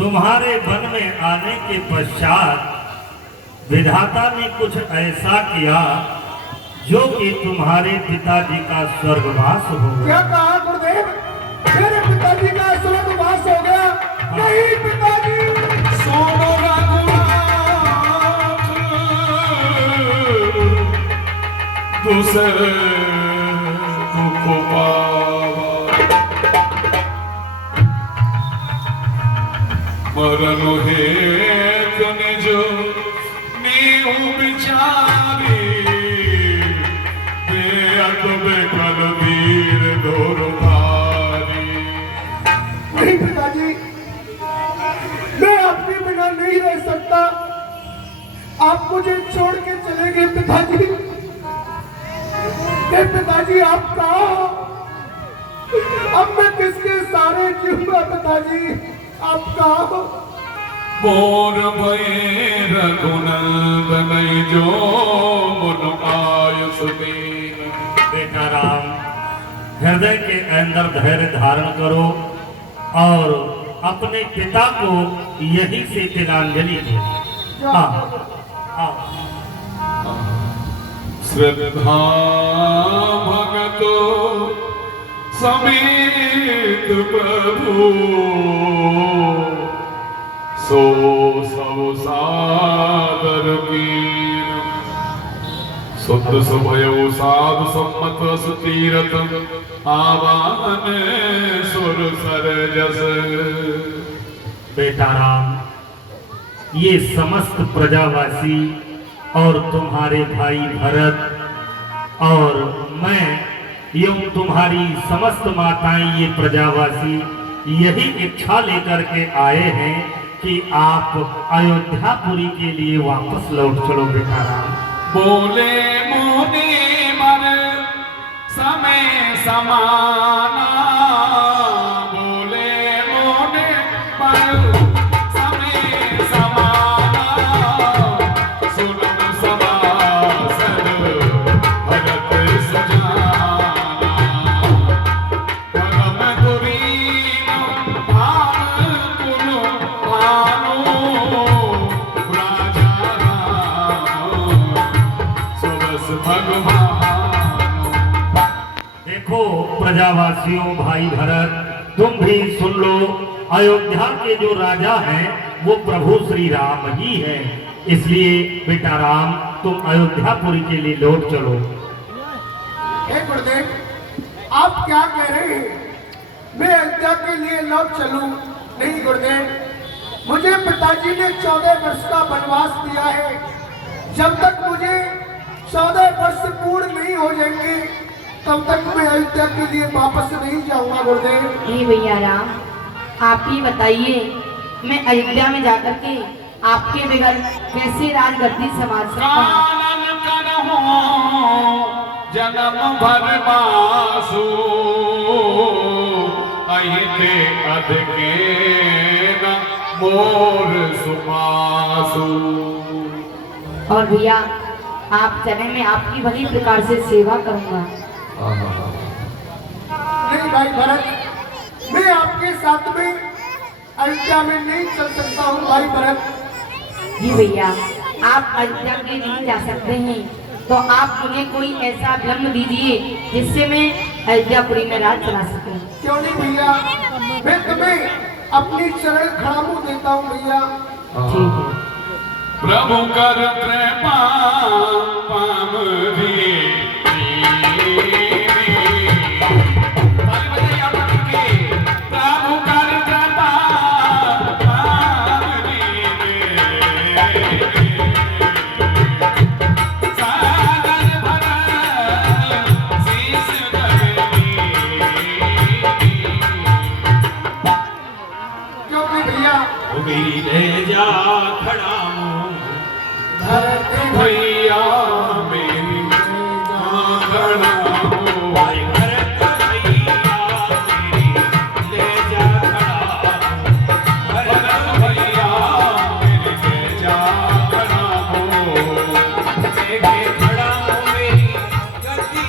तुम्हारे वन में आने के पश्चात विधाता ने कुछ ऐसा किया जो कि तुम्हारे पिताजी का स्वर्गवास हो गया। क्या कहा गुरुदेव? मेरे पिताजी का स्वर्गवास हो गया? नहीं पिताजी, सोनो दूसरे को पावा मरण हे तने जो नीऊ बिचारी बेअत बेकर वीर दोरधारी। नहीं पिताजी, मैं आपके बिना नहीं रह सकता। आप मुझे छोड़ के चले गए पिताजी। पिताजी आप कहाँ हो? अब मैं किसके सहारे जीऊंगा पिताजी? आप कहाँ हो? बोर भये रघुनंदन जो मन आयुष दीन। बेटा राम, हृदय के अंदर धैर्य धारण करो और अपने पिता को यहीं से तिलांजलि दो। हाँ, श्रद्धा भगतो समेत प्रभु सो सब सादर कीन। शुद्ध सभयो साधु सम्मत सुतीरथ आवाहन सुर सरजस। बेटा राम, ये समस्त प्रजावासी और तुम्हारे भाई भरत और मैं एवं तुम्हारी समस्त माताएं, ये प्रजावासी यही इच्छा लेकर के आए हैं कि आप अयोध्यापुरी के लिए वापस लौट चलो। बेटा राम, बोले मुनि मन समय समाना बोले मुनि मन समय समाना सुन समासर भरत सजाना परम दुरीन भान कुनु भानु राजा राम सुरस भगवान। देखो प्रजावासियों, भाई भरत, तुम भी सुन लो। अयोध्या के जो राजा हैं वो प्रभु श्री राम ही हैं। इसलिए बेटा राम, तुम अयोध्यापुरी के लिए लौट चलो। हे गुरुदेव, आप क्या कह रहे हैं? मैं अयोध्या के लिए लौट चलूं? नहीं गुरुदेव, मुझे पिताजी ने 14 वर्ष का वनवास दिया है। जब तक मुझे 14 वर्ष पूर्ण नहीं हो जाएंगे तब तक मैं अयोध्या के लिए वापस नहीं जाऊंगा गुरुदेव। हे भैया राम, आप ही बताइए, मैं अयोध्या में जाकर के आपके बगैर कैसे राजगद्दी संभाल सकता हूँ? कानन करहूं जन्म भर मासु अहिते अधके न मोर सुमासु। और भैया, आप चले, मैं आपकी भली प्रकार से सेवा करूंगा। नहीं भाई भरत, मैं आपके साथ में अयोध्या में नहीं चल सकता हूँ भाई भरत। जी भैया, आप अयोध्या के नहीं जा सकते हैं तो आप मुझे कोई ऐसा जन्म दीजिए जिससे मैं अयोध्यापुरी में राज चला सकूं। क्यों नहीं भैया, मैं तुम्हें अपनी चरण खड़ामू देता हूँ भैया। ठीक है। प्रभु कर कृपा पामरी प्रभु कर कृपा पामरी सागर भर शीश धरनी। क्योंकि भैया मेरी ले जा खड़ा धरती भैया मेरी खड़ा हो। भाई भरत भैया, मेरी ले जा खड़ा भरत भैया मेरे ले जा खड़ा हो। लेके खड़ा हो मेरी गद्दी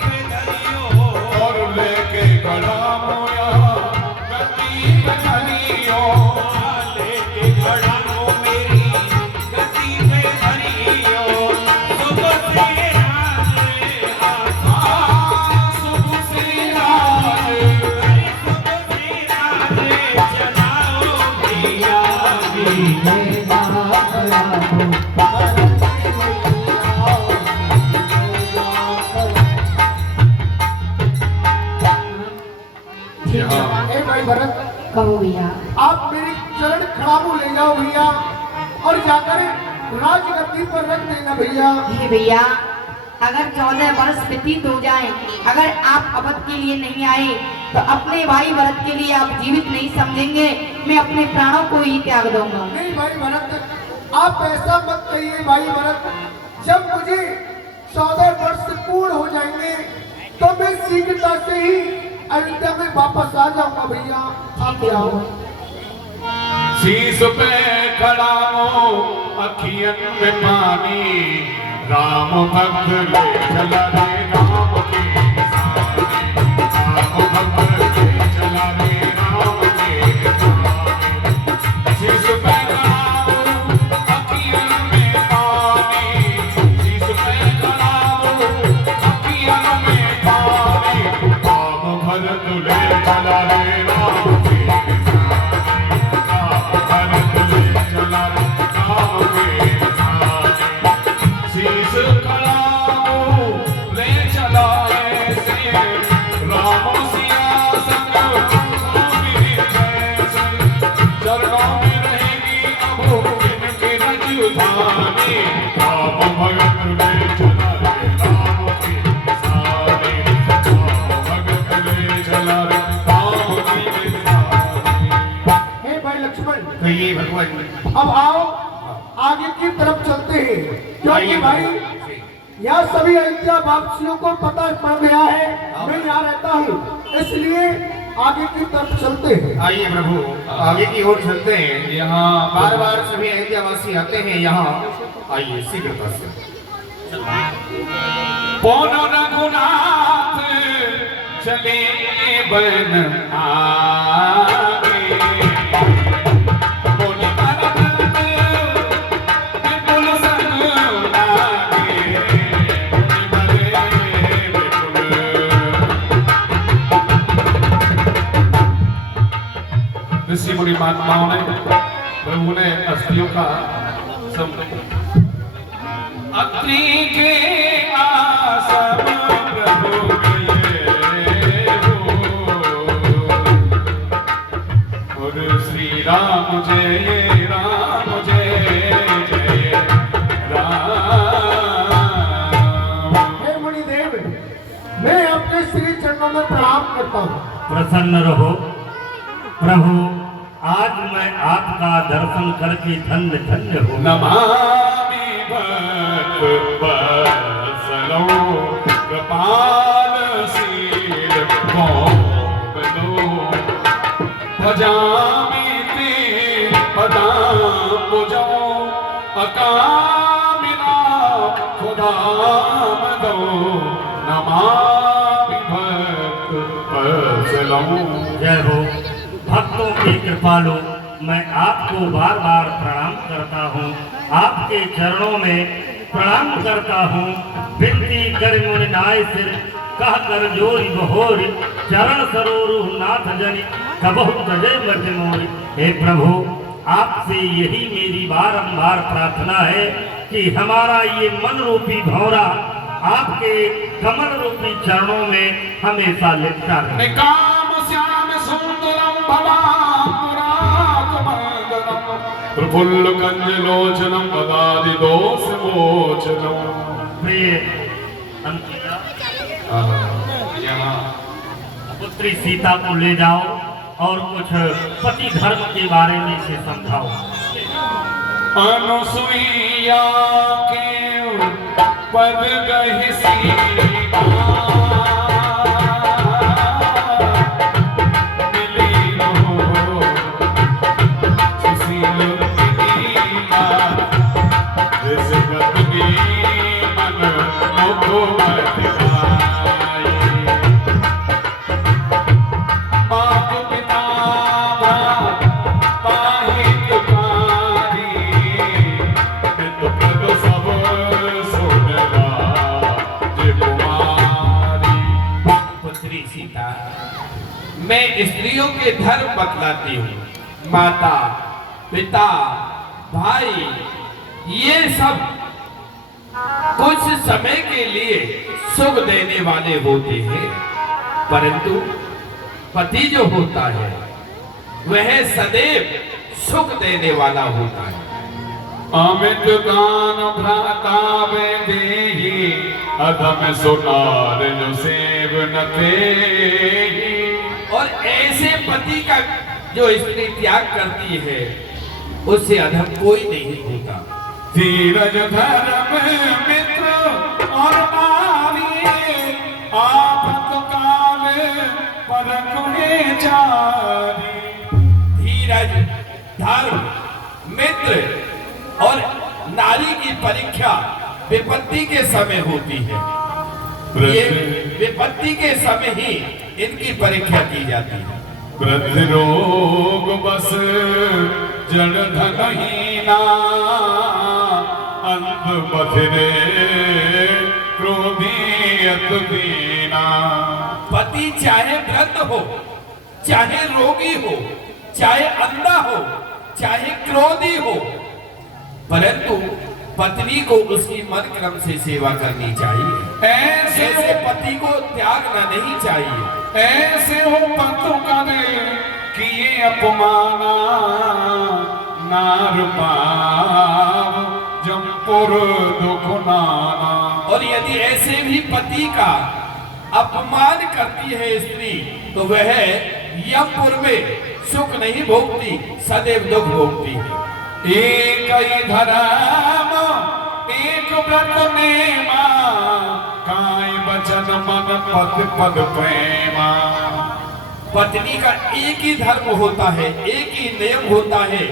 पे धरियो। और लेके खड़ा हो यहाँ गद्दी पे धरियो। की जय जागरा हो भरत की मैया ठीक है, ए भाई भरत, कहो भैया। आप मेरे चरण खड़ाबू ले जाओ भैया और जाकर राजगद्दी पर रख देना भैया। हे भैया, अगर 14 वर्ष व्यतीत हो जाए, अगर आप अवध के लिए नहीं आए तो अपने भाई भरत के लिए आप जीवित नहीं समझेंगे, मैं अपने प्राणों को ही त्याग दूंगा। नहीं भाई भरत, आप ऐसा मत कहिए भाई भरत। जब मुझे 14 वर्ष पूर्ण हो जाएंगे तो मैं शीघ्रता से ही अयोध्या में वापस आ जाऊंगा भैया। आप आओ। शीश पे खड़ा हो अखियन में पानी, राम भक्त ले चला रे राम के सामने, राम भक्त ले चला रे राम के सामने। शीश पे खड़ा हो अखियन में पानी, शीश पे खड़ा हो अखियन में पानी, राम भक्त ले चला रे राम के शीश खड़ा हो ले चला ऐसे, राम सिया संग गोविंद जैसे, चरणों में रहेगी अब इनके राजधानी, राम भगत ले चला रे राम के सामने, राम भगत ले चला रे राम के सामने। हे भाई लक्ष्मण, कहिए भगवान। अब आओ आगे की तरफ चलते हैं, क्योंकि भाई यहाँ सभी अयोध्या वासियों को पता पड़ गया है मैं यहाँ रहता हूँ, इसलिए आगे की तरफ चलते हैं। आइए प्रभु, आगे की ओर चलते हैं। यहाँ बार बार सभी अयोध्यावासी आते हैं यहाँ। आइए शीघ्रता से। पौनो रघुनाथ चले बन आगे, बोले भरत विपुल संग लागे, बोले भले विपुल। ऋषि मुनि महात्माओं ने प्रभु ने अस्थियों का अत्रि के आसम प्रभु मिले हो, और श्री राम जय जय राम। हे मुनिदेव, मैं अपने श्री चरणों में प्रणाम करता हूँ। प्रसन्न रहो प्रभु, आज मैं आपका दर्शन करके धन्य धन्य हो। नमामि भक्तवत्सलो कृपाल शील गोविंदो, भजामि ते पदाम्बुजो अकामिना सुधामदो, नमामि भक्तवत्सलो। जय हो भक्तों के कृपालु, मैं आपको बार बार प्रणाम करता हूँ, आपके चरणों में प्रणाम करता हूँ। विनती कर मुनि नाय सिर, कह कर जोरी बहोरी, चरण सरोरु नाथ जनि, कबहु तजय मज मोरी। हे प्रभु, आपसे यही मेरी बारंबार प्रार्थना है कि हमारा ये मन रूपी भौरा आपके कमल रूपी चरणों में हमेशा लिपटा रहे। निकाम श्याम सुंदरम भवानुरागमंगलम, प्रफुल्ल कंजलोचनम पदादि दोष मोचनम। प्रिय अंतिया, यहाँ पुत्री सीता को ले जाओ और कुछ पति धर्म के बारे में इसे समझाओ। अनुसुईया के पद गहि सीता, मिली हो सुशील लीला, जिस पत्नी मन मुख गाए, मात पिता पाहित कारी, पित पद सब सुनला जे कुमारी। पुत्री सीता, मैं स्त्रियों के धर्म बतलाती हूँ। माता, पिता, भाई, ये सब कुछ समय के लिए सुख देने वाले होते हैं, परंतु पति जो होता है वह सदैव सुख देने वाला होता है। अमित दान भ्राता वे देहि, अधम सुनार जो सेव न तेहि। और ऐसे पति का जो स्त्री त्याग करती है उससे अधम कोई नहीं होता। धीरज धर्म मित्र और नारी, आफत काल परखुए जारी। धीरज, धर्म, मित्र और नारी की परीक्षा विपत्ति के समय होती है। ये विपत्ति के समय ही इनकी परीक्षा की जाती है। वृद्धि रोग बस जड़ धनहीना, अंत बधिरे क्रोधी अत दीना। पति चाहे वृद्ध हो, चाहे रोगी हो, चाहे अंधा हो, चाहे क्रोधी हो, परंतु पत्नी को उसकी मन क्रम से सेवा करनी चाहिए। ऐसे पति को त्यागना नहीं चाहिए। ऐसे हो पतु करे किए अपमाना, नार पाव जमपुर दुख नाना। और यदि ऐसे भी पति का अपमान करती है स्त्री, तो वह यमपुर में सुख नहीं भोगती, सदैव दुख भोगती है। एक ही धर्म एक व्रत नेमा, काई वचन मन पद पद प्रेमा। पत्नी का एक ही धर्म होता है, एक ही नियम होता है,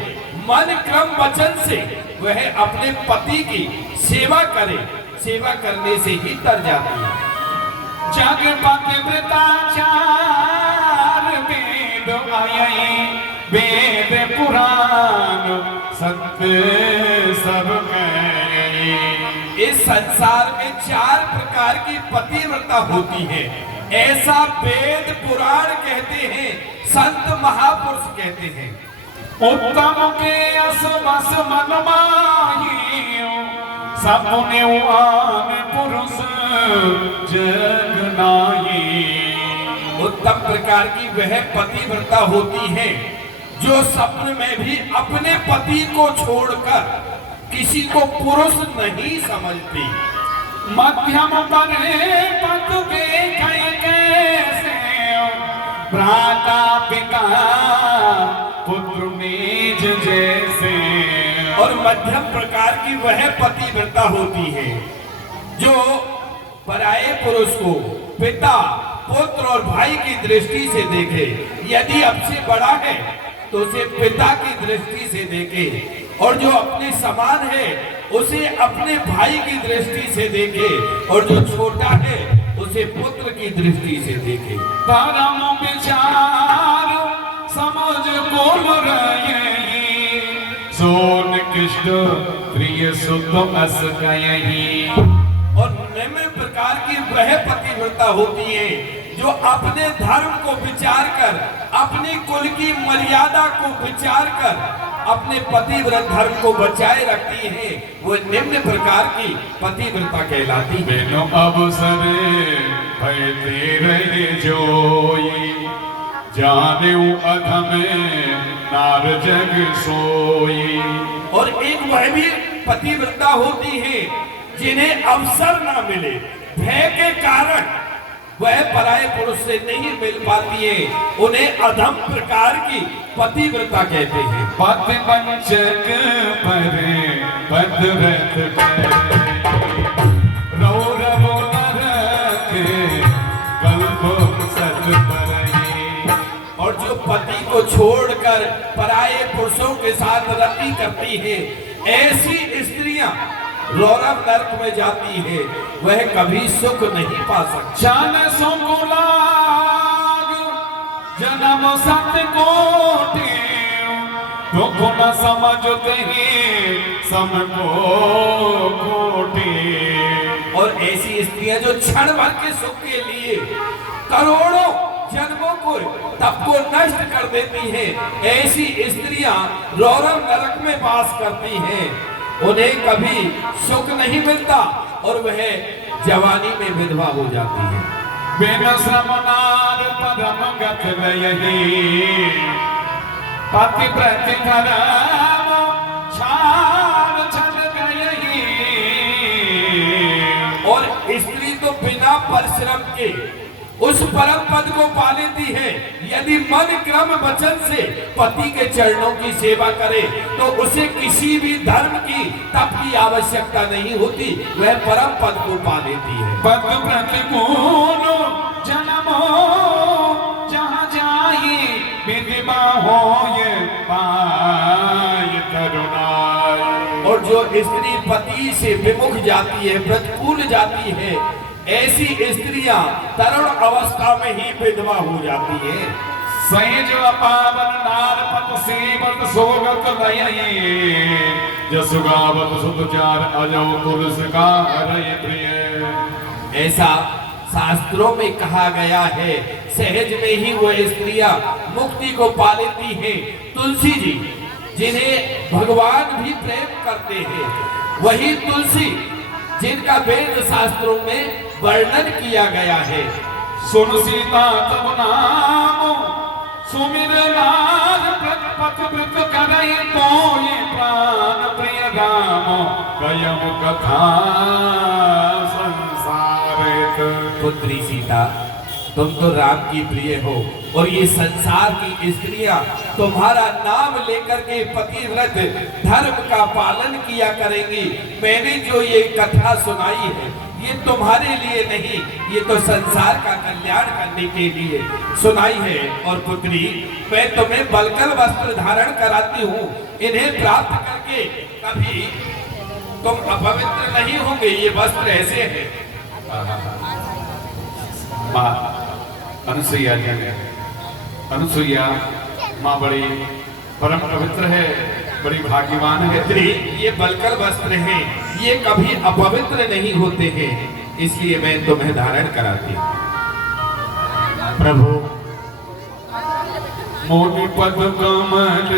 मन क्रम वचन से वह अपने पति की सेवा करे, सेवा करने से ही तर जाती है। जग पति व्रताचार वेद आयई, वेद पुराण सत्य सब गए। इस संसार में 4 प्रकार की पतिव्रता होती है, ऐसा वेद पुराण कहते हैं, संत महापुरुष कहते हैं। उत्तम के असमस मन माही, सपने आन पुरुष जग नाही। उत्तम प्रकार की वह पतिव्रता होती है जो स्वप्न में भी अपने पति को छोड़कर किसी को पुरुष नहीं समझती। मध्यम बने पति के कैसे, भ्राता पिता पुत्र निज जैसे। और मध्यम प्रकार की वह पतिव्रता होती है जो पराये पुरुष को पिता, पुत्र और भाई की दृष्टि से देखे। यदि अपने बड़ा है तो उसे पिता की दृष्टि से देखे, और जो अपने समान है उसे अपने भाई की दृष्टि से देखे, और जो छोटा है उसे पुत्र की दृष्टि से देखे। धर्म विचार समझ बोल रहे, सोन कृष्ण प्रिय सुत अस गयहि। और निम्न प्रकार की वह पतिव्रता होती है जो अपने धर्म को विचार कर, अपने कुल की मर्यादा को विचार कर अपने पतिव्रत धर्म को बचाए रखती है। वो निम्न प्रकार की पतिव्रता कहलाती है। अवसरे भयते रहे जोई, जाने अधम नार जग सोई। और एक वह भी पतिव्रता होती है जिन्हें अवसर ना मिले, भय के कारण वह पराये पुरुष से नहीं मिल पाती है, उन्हें अधम प्रकार की पतिव्रता कहते हैं। पति वंचक परे पतिव्रत रौरव नरक कल्प सत परहि। और जो पति को छोड़कर पराये पुरुषों के साथ रति करती है, ऐसी स्त्रियां रौरव नरक में जाती है, वह कभी सुख नहीं पा सकती। जान सुख लाग जन्म सत कोटि, दुख न समझते ही सम को कोटि। और ऐसी स्त्रियां जो क्षण भर के सुख के लिए करोड़ों जन्मों को तप को नष्ट कर देती हैं। ऐसी स्त्रियां रौरव नरक में वास करती हैं। उन्हें कभी सुख नहीं मिलता और वह जवानी में विधवा हो जाती है। बिन श्रम नार परम गत लयहि, पति प्रति धर्म छाड़ छल गयहि। और स्त्री तो बिना परिश्रम के उस परम पद को पा लेती है। यदि मन क्रम वचन से पति के चरणों की सेवा करे तो उसे किसी भी धर्म की तप की आवश्यकता नहीं होती, वह परम पद को पा लेती है। पद प्रतिकूल जन्मो जहाँ जाई, विधिमा होय पाय करुणाई। और जो स्त्री पति से विमुख जाती है, प्रतिकूल जाती है, ऐसी स्त्रियां तरुण अवस्था में ही विधवा हो जाती है। सैज पावन नार पत सेवक सोगत लयहि, जसु गावत सुतचार अजौ पुरस्कार प्रिय। ऐसा शास्त्रों में कहा गया है। सहज में ही वह स्त्रियां मुक्ति को पा लेती हैं। तुलसी जी जिन्हें भगवान भी प्रेम करते हैं, वही तुलसी जिनका वेद शास्त्रों में वर्णन किया गया है। सुन सीता तब नाम, सुमिर नार पथ वृत करहि, तोहि प्राण प्रिय राम, कयम कथा संसारित। पुत्री सीता, तुम तो राम की प्रिय हो और ये संसार की स्त्रियां तुम्हारा नाम लेकर के पतिव्रत धर्म का पालन किया करेंगी। मैंने जो ये कथा सुनाई है ये तुम्हारे लिए नहीं, ये तो संसार का कल्याण करने के लिए सुनाई है। और पुत्री, मैं तुम्हें बलकल वस्त्र धारण कराती हूँ। इन्हें प्राप्त करके कभी तुम अपवित्र नहीं होंगे। ये वस्त्र ऐसे हैं। माँ अनुसुईया जी, अनुसुईया माँ बड़ी परम पवित्र है, बड़ी भाग्यवान है। पुत्री, ये बलकल वस्त्र हैं, ये कभी अपवित्र नहीं होते हैं, इसलिए मैं तुम्हें धारण कराती हूँ। प्रभु मोनि पद कमल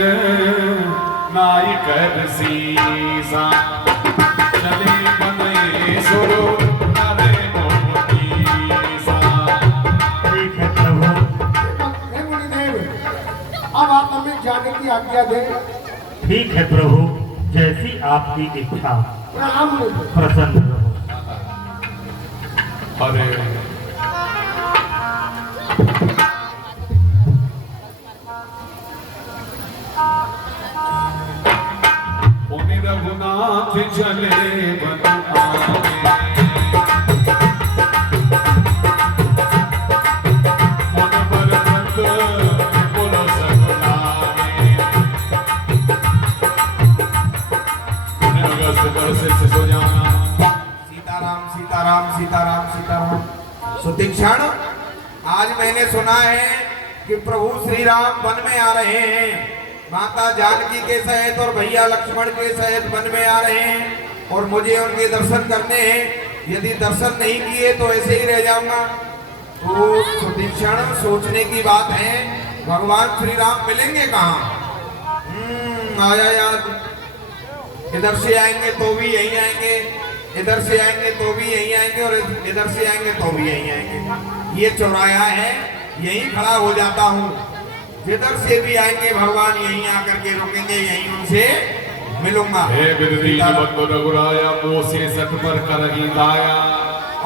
नाई कर सीसा, चले बने सुरो करे मोतीसा। ठीक है प्रभु। हे मुनिदेव, अब आप हमें जाने की आज्ञा दें। ठीक है प्रभु, जैसी आपकी इच्छा। प्रणाम मुनिदेव। प्रसन्न रहो। अरे मुनि रघुनाथ चले बन आगे, मन पर व्रत पुर सगुनागे। मुनि अगस्त बरसे से सो जाना। सीताराम सीताराम सीताराम सीताराम। सुतीक्षण, आज मैंने सुना है कि प्रभु श्री राम वन में आ रहे हैं। माता जानकी के सहित और भैया लक्ष्मण के सहित वन में आ रहे हैं और मुझे उनके दर्शन करने हैं। यदि दर्शन नहीं किए तो ऐसे ही रह जाऊंगा। तो सुतीक्षण, सोचने की बात है, भगवान श्री राम मिलेंगे कहाँ? आया याद। इधर से आएंगे तो भी यहीं आएंगे, इधर से आएंगे तो भी यहीं आएंगे और इधर से आएंगे तो भी यहीं आएंगे। ये चौराया है, यहीं खड़ा हो जाता हूँ। जिधर से भी आएंगे भगवान यहीं आकर के रुकेंगे, यहीं उनसे मिलूंगा। हे विदुदीन बंधु रघुराया, मोसे सत पर करही दाया।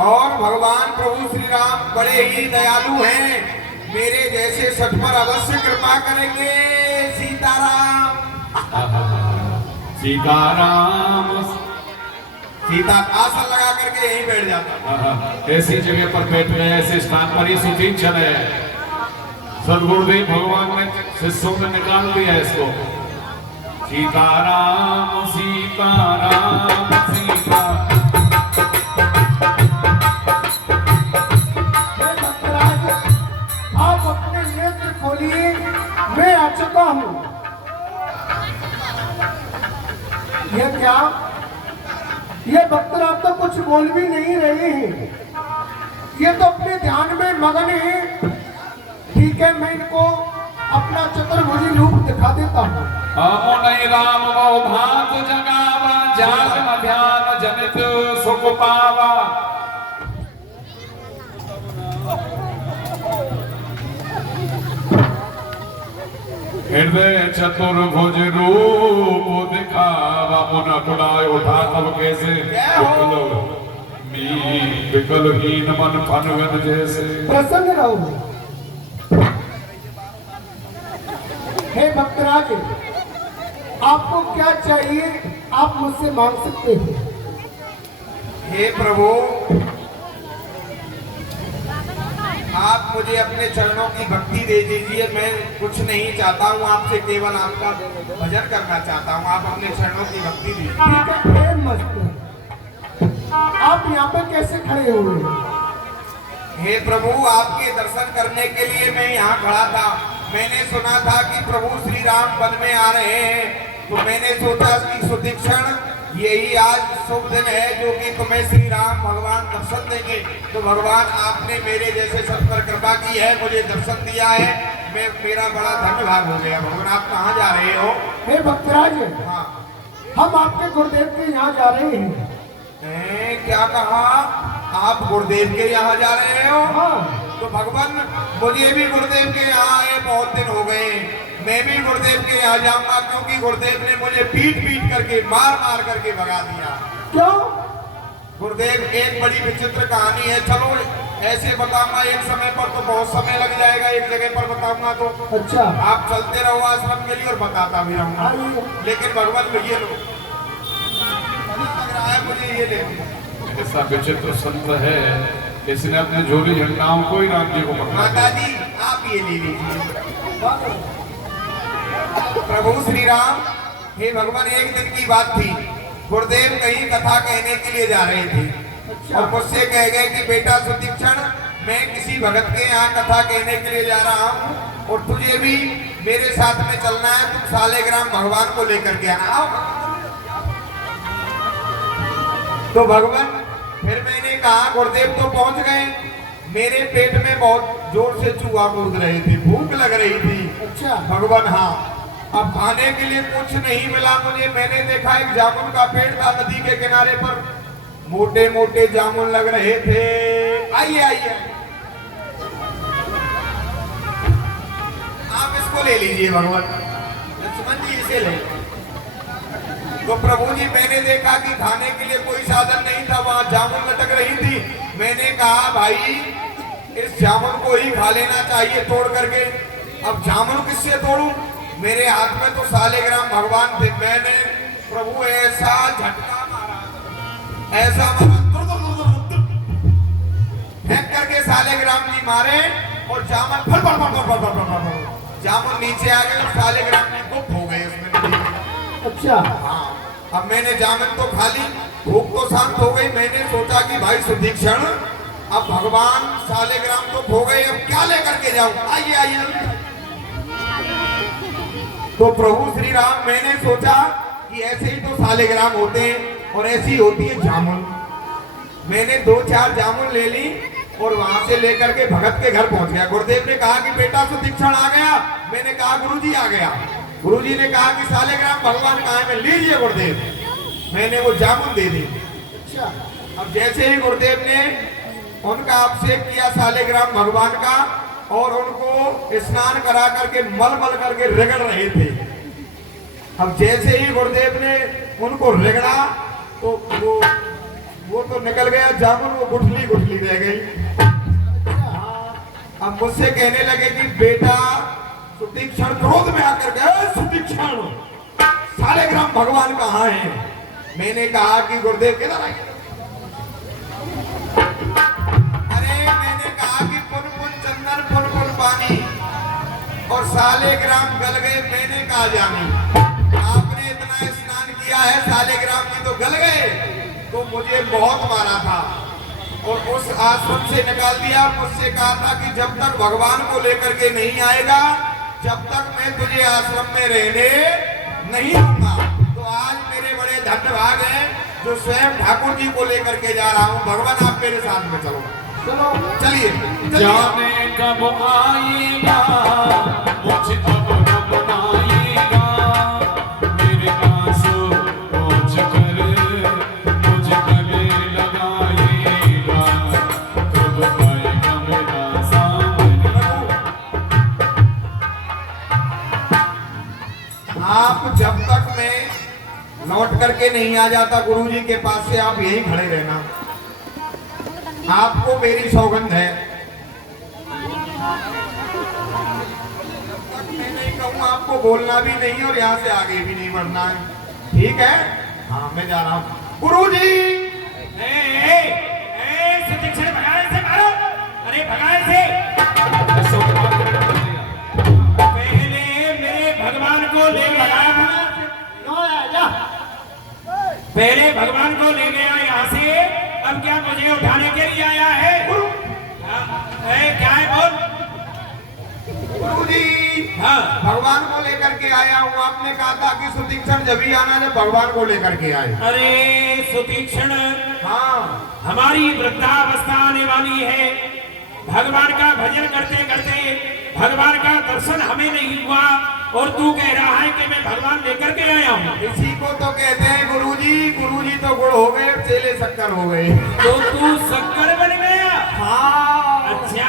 और भगवान प्रभु श्री राम बड़े ही दयालु हैं, मेरे जैसे सठ पर अवश्य कृपा करेंगे। सीताराम सीताराम। सीता आसन लगा करके यहीं बैठ जाता। ऐसी जगह पर बैठ गए, ऐसे स्थान पर ही सुतीक्षण है। सदगुरुदेव भगवान ने शिष्यों में निकाल दिया इसको। सीताराम सीताराम सीता। आप अपने नेत्र खोलिए, मैं आ चुका हूँ। ये क्या? ये भक्त आप तो कुछ बोल भी नहीं रहे हैं। ये तो अपने ध्यान में मगन हैं। ठीक है, मैं इनको अपना चतुर्भुजी रूप दिखा देता हूँ। हमो नहीं राम वो भांत जगावा, जाग न ध्यान जनित सुख पावा। हृदय चतुर्भुज रूप दिखावा, मुन कुड़ाए उठा अब कैसे विकलहीन मन फनगन जैसे। प्रसन्न रहो। हे भक्तराज, आपको क्या चाहिए आप मुझसे मांग सकते हो। हे प्रभु, आप मुझे अपने चरणों की भक्ति दे दीजिए। मैं कुछ नहीं चाहता हूँ आपसे, केवल आपका भजन करना चाहता हूँ। आप अपने चरणों की भक्ति दीजिए। ठीक है, हे मस्त, आप यहाँ पे कैसे खड़े हुए। हे प्रभु, आपके दर्शन करने के लिए मैं यहाँ खड़ा था। मैंने सुना था कि प्रभु श्री राम वन में आ रहे हैं, तो मैंने सोचा कि सुदीक्षण यही आज शुभ दिन है जो कि तुम्हें श्री राम भगवान दर्शन देंगे। तो भगवान आपने मेरे जैसे सब पर कृपा की है, मुझे दर्शन दिया है। मेरा बड़ा धन्यवाद हो गया। भगवान, आप कहाँ जा रहे हो। हे भक्तराज, हाँ, हम आपके गुरुदेव के यहाँ जा रहे हैं। क्या कहा, आप गुरुदेव के यहाँ जा रहे हो। हाँ। तो भगवान, मुझे भी गुरुदेव के यहाँ आए बहुत दिन हो गए। मैं भी गुरुदेव के यहाँ जाऊंगा, क्योंकि गुरुदेव ने मुझे पीट पीट करके मार मार करके भगा दिया। क्यों। गुरुदेव, एक बड़ी विचित्र कहानी है। चलो ऐसे बताऊंगा, एक समय पर तो बहुत समय लग जाएगा, एक जगह पर बताऊंगा तो। अच्छा। आप चलते रहो आश्रम के लिए और बताता भी रहूंगा। लेकिन भगवान, ये लो, लग रहा है मुझे, ये ले। ऐसा विचित्र संत है, इसने अपने झोली झंडाओं को ही राम जी को पकड़ा। माता जी, आप ये ले लीजिए। प्रभु श्री राम, हे भगवान, एक दिन की बात थी। गुरुदेव कहीं कथा कहने के लिए जा रहे थे और मुझसे कह गए कि बेटा सुदीक्षण, मैं किसी भगत के यहाँ कथा कहने के लिए जा रहा हूँ और तुझे भी मेरे साथ में चलना है। तुम सालेग्राम भगवान को लेकर के आना। तो भगवान, फिर मैंने कहा गुरुदेव तो पहुंच गए, मेरे पेट में बहुत जोर से चूहा कूद रहे थे, भूख लग रही थी। अच्छा। भगवान, हाँ। अब खाने के लिए कुछ नहीं मिला मुझे। मैंने देखा एक जामुन का पेड़ था नदी के किनारे पर, मोटे मोटे जामुन लग रहे थे। आइए आइए, आप इसको ले लीजिए भगवान। लक्ष्मण जी, इसे ले। तो प्रभु जी, मैंने देखा कि खाने के लिए कोई साधन नहीं था, वहां जामुन लटक रही थी। मैंने कहा भाई, इस जामुन को ही खा लेना चाहिए तोड़ करके। अब जामुन किससे तोड़ूं, मेरे हाथ में तो सालेग्राम भगवान थे। मैंने प्रभु ऐसा झटका मारा, ऐसा मारा, फेंक करके सालेग्राम जी मारे और जामुन फल फल फल फल फल फल, जामुन नीचे आ गए और सालेग्राम जी गुप्त हो गए उसमें। अच्छा। हाँ, अब मैंने जामुन तो खा ली, भूख तो शांत हो गई। मैंने सोचा कि भाई सुदीक्षण, अब भगवान सालेग्राम तो खो गए, अब क्या लेकर के जाऊं। आइए आइए। तो प्रभु श्री राम, मैंने सोचा कि ऐसे ही तो सालेग्राम होते हैं और ऐसी होती है जामुन। मैंने 2-4 जामुन ले ली और वहां से लेकर के भगत के घर पहुंच गया। गुरुदेव ने कहा कि बेटा सुदीक्षण आ गया। मैंने कहा गुरुजी आ गया। गुरुजी ने कहा कि सालेग्राम भगवान कहाँ है। मैं लीजिए गुरुदेव। मैंने वो जामुन दे दी। अच्छा। अब जैसे ही गुरुदेव ने उनका अभिषेक किया सालेग्राम भगवान का और उनको स्नान करा करके मल मल करके रगड़ रहे थे। अब जैसे ही गुरुदेव ने उनको रगड़ा तो वो तो निकल गया जामुन, वो गुठली गुठली रह गई। अब मुझसे कहने लगे कि बेटा सुदीक्षण क्रोध में आकर के, सुदीक्षण सालेग्राम भगवान कहाँ है। मैंने कहा कि गुरुदेव किधर आए। अरे मैंने कहा कि पुन पुन चंदन पुन पुन पानी और सालेग्राम गल गए। मैंने कहा जानी, आपने इतना स्नान किया है, सालेग्राम जी तो गल गए। तो मुझे बहुत मारा था और उस आश्रम से निकाल दिया। मुझसे कहा था कि जब तक भगवान को लेकर के नहीं आएगा, जब तक मैं तुझे आश्रम में रहने नहीं दूंगा। तो आज मेरे बड़े धन्य भाग हैं जो स्वयं ठाकुर जी को लेकर के जा रहा हूँ। भगवान, आप मेरे साथ में चलो। चलो चलिए चलिए। जाने कब आएगा मुझे अब रब आएगा, मेरे आंसू पोंछ कर मुझे गले लगाएगा, कब आएगा मेरा सामने। आप जब तक मैं लौट करके नहीं आ जाता गुरुजी के पास से, आप यहीं खड़े रहना। आपको मेरी सौगंध है, तब तक मैं नहीं कहूँ आपको बोलना भी नहीं और यहाँ से आगे भी नहीं बढ़ना है, ठीक है? हाँ मैं जा रहा हूँ गुरुजी। सुतीक्षण भगाए से मारो, अरे भगाए से। पहले मेरे भगवान को ले लगाया था, पहले भगवान को ले गया यहाँ से, अब क्या मुझे उठाने के लिए आया है? क्या है बोल? गुरुजी हाँ भगवान को लेकर के आया हूँ। आपने कहा था कि सुतीक्षण जब ही आना जब भगवान को लेकर के आए। अरे सुतीक्षण, हाँ हमारी वृद्धावस्था आने वाली है, भगवान का भजन करते करते भगवान का दर्शन हमें नहीं हुआ और तू कह रहा है कि मैं भगवान लेकर के आया हूँ। इसी को तो कहते हैं गुरुजी, गुरुजी तो गुड़ हो गए, चेले शक्कर हो गए। तो तू शक्कर बन गया? हाँ अच्छा,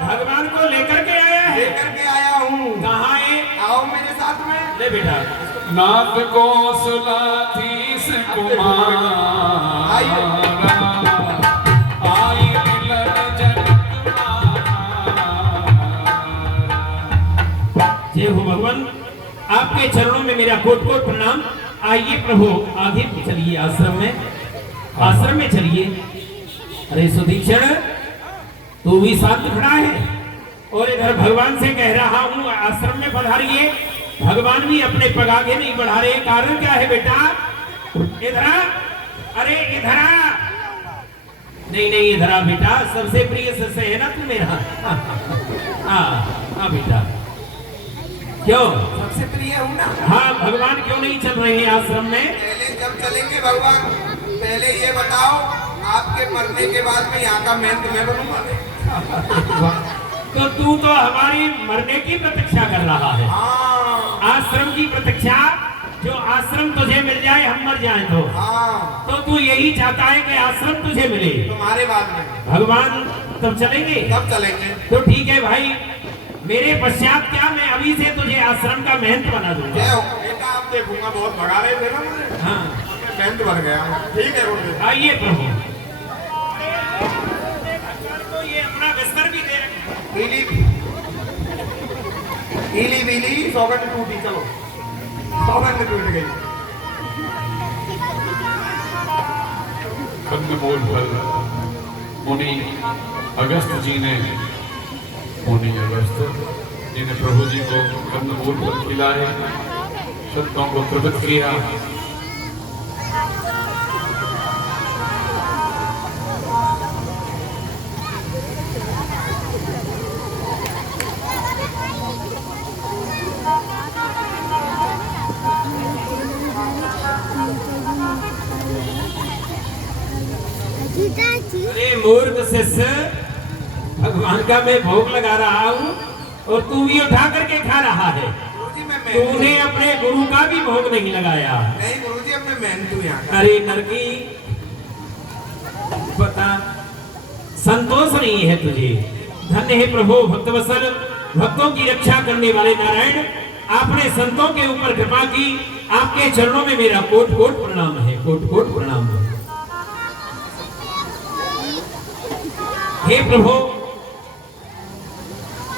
भगवान को लेकर के आया है? लेकर के आया हूँ। कहाँ है? आओ मेरे साथ में। ले बेटा। नाथ कौशलाधीश कुमार आई मिलन जनक जय हो भगवान, आपके चरणों में मेरा कोट कोट प्रणाम। आइए प्रभु आगे चलिए, आश्रम में चलिए। अरे सुदीक्षण, तू भी शांत खड़ा है और इधर भगवान से कह रहा हूँ आश्रम में पधारिए। भगवान भी अपने पग आगे नहीं बढ़ा रहे, कारण क्या है बेटा? इधर आ, अरे इधर आ। नहीं नहीं इधर आ बेटा, सबसे प्रिय सदस्य है ना तू मेरा। हाँ बेटा, क्यों? सबसे प्रिय हूँ ना। हाँ, भगवान क्यों नहीं चल रहे हैं आश्रम में? पहले जब चलेंगे भगवान, पहले ये बताओ, आपके मरने के बाद में यहाँ का महंत मैं बनूंगा? तो तू तो हमारी मरने की प्रतीक्षा कर रहा है, हाँ आश्रम की प्रतीक्षा। जो आश्रम तुझे मिल जाए, हम मर जाए हाँ तो तू यही चाहता है कि आश्रम तुझे मिले। तुम्हारे बाद में भगवान तब चलेंगे? तब चलेंगे। तो ठीक है भाई, मेरे पश्चात क्या मैं अभी से तुझे आश्रम का महंत बना दूंगा। जय हो बेटा, आप देखूंगा, बहुत भगा रहे थे ना मुझे। हाँ मैं महंत बन गया हूँ। ठीक है गुरुदेव। आइए प्रभु। तो ये अपना बिस्तर भी दे रखे। ईली बीली सौगंध टूटी, चलो सौगंध टूट गई। कंदमूल फल मुनि अगस्त जी ने, मुनि अगस्त जी ने प्रभु जी को कंदमूल फल खिलाए, संतों को प्रवृत्त किया। अरे मूर्ख शिष्य, भगवान का मैं भोग लगा रहा हूँ और तू भी उठा करके खा रहा है। गुरुजी मैं तूने अपने गुरु का भी भोग नहीं लगाया। नहीं गुरुजी, अब मैं मेहनत हूँ यहाँ का। अरे नरकी, बता, संतोष नहीं है तुझे? धन्य है प्रभु भक्तवत्सल, भक्तों की रक्षा करने वाले नारायण, आपने संतों के ऊपर कृपा की। आपके चरणों में मेरा कोट कोट प्रणाम है, कोट कोट प्रणाम है। हे प्रभु,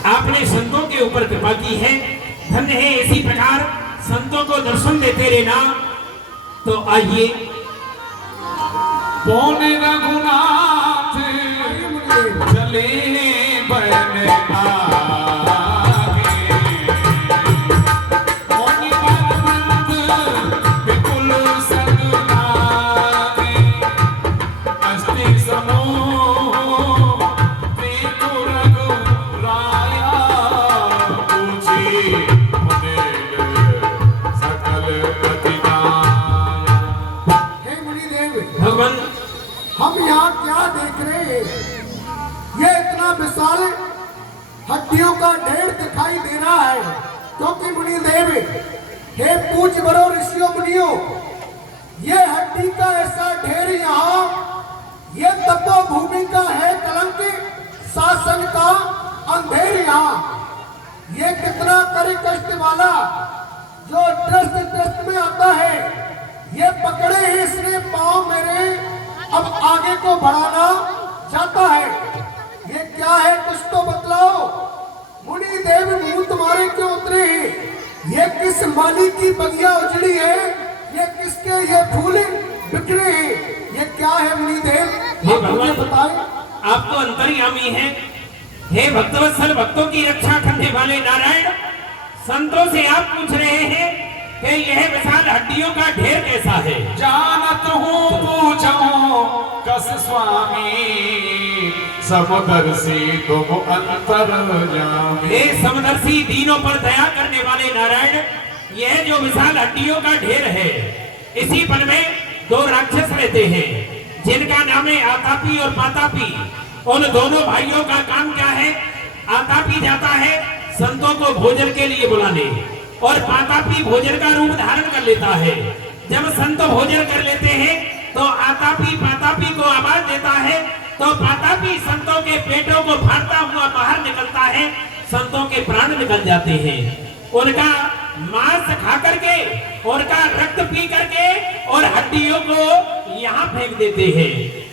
आपने संतों के ऊपर कृपा की है, धन्य है। इसी प्रकार संतों को दर्शन देते रहना। तो आइए। पौन रघुनाथ चले बन आगे, पौन परमंद विपुल संग लागे, अष्टि समूह प्रीतु रघुराया, पूछी मुनेर सकल प्रतिमाया। हे मुनिदेव, भगवान, हम यहाँ क्या देख रहे हैं? देव, हे पूज्य बड़ो ऋषियों मुनियों, ये हड्डी का ऐसा ढेर यहाँ, ये तपो भूमि का है कलंक, शासन का अंधेर यहाँ। ये कितना करे कष्ट वाला जो त्रस्त में आता है, ये पकड़े हैं इसने पांव मेरे, अब आगे को बढ़ाना चाहता है। ये क्या है कुछ तो बतलाओ। मुनि देव मुंह तुम्हारे क्यों उतरे हैं? ये किस माली की बगिया उजड़ी है? ये किसके ये फूल बिखरे हैं? ये क्या है मुनि देव? हे आप मुझे भगवान, बताएं। आप तो अंतर्यामी हैं। हे भक्तवत्सल, भक्तों की रक्षा करने वाले नारायण, संतों से आप पूछ रहे हैं कि यह विशाल हड्डियों का ढेर कैसा है? जानत हूँ पूछो कस स्वामी, समदर्शी तुम अंतर जामी। हे समदर्शी, दीनों पर दया करने वाले नारायण, यह जो विशाल हड्डियों का ढेर है, इसी वन में दो राक्षस रहते हैं जिनका नाम है आतापी और पातापी। उन दोनों भाइयों का काम क्या है? आतापी जाता है संतों को भोजन के लिए बुलाने, और पातापी भोजन का रूप धारण कर लेता है। जब संत भोजन कर लेते हैं तो आतापी पातापी को आवाज देता है, तो पातापी संतों के पेटों को फाड़ता हुआ बाहर निकलता है, संतों के प्राण निकल जाते हैं। उनका मांस खा करके, उनका रक्त पी करके और हड्डियों को यहाँ फेंक देते हैं।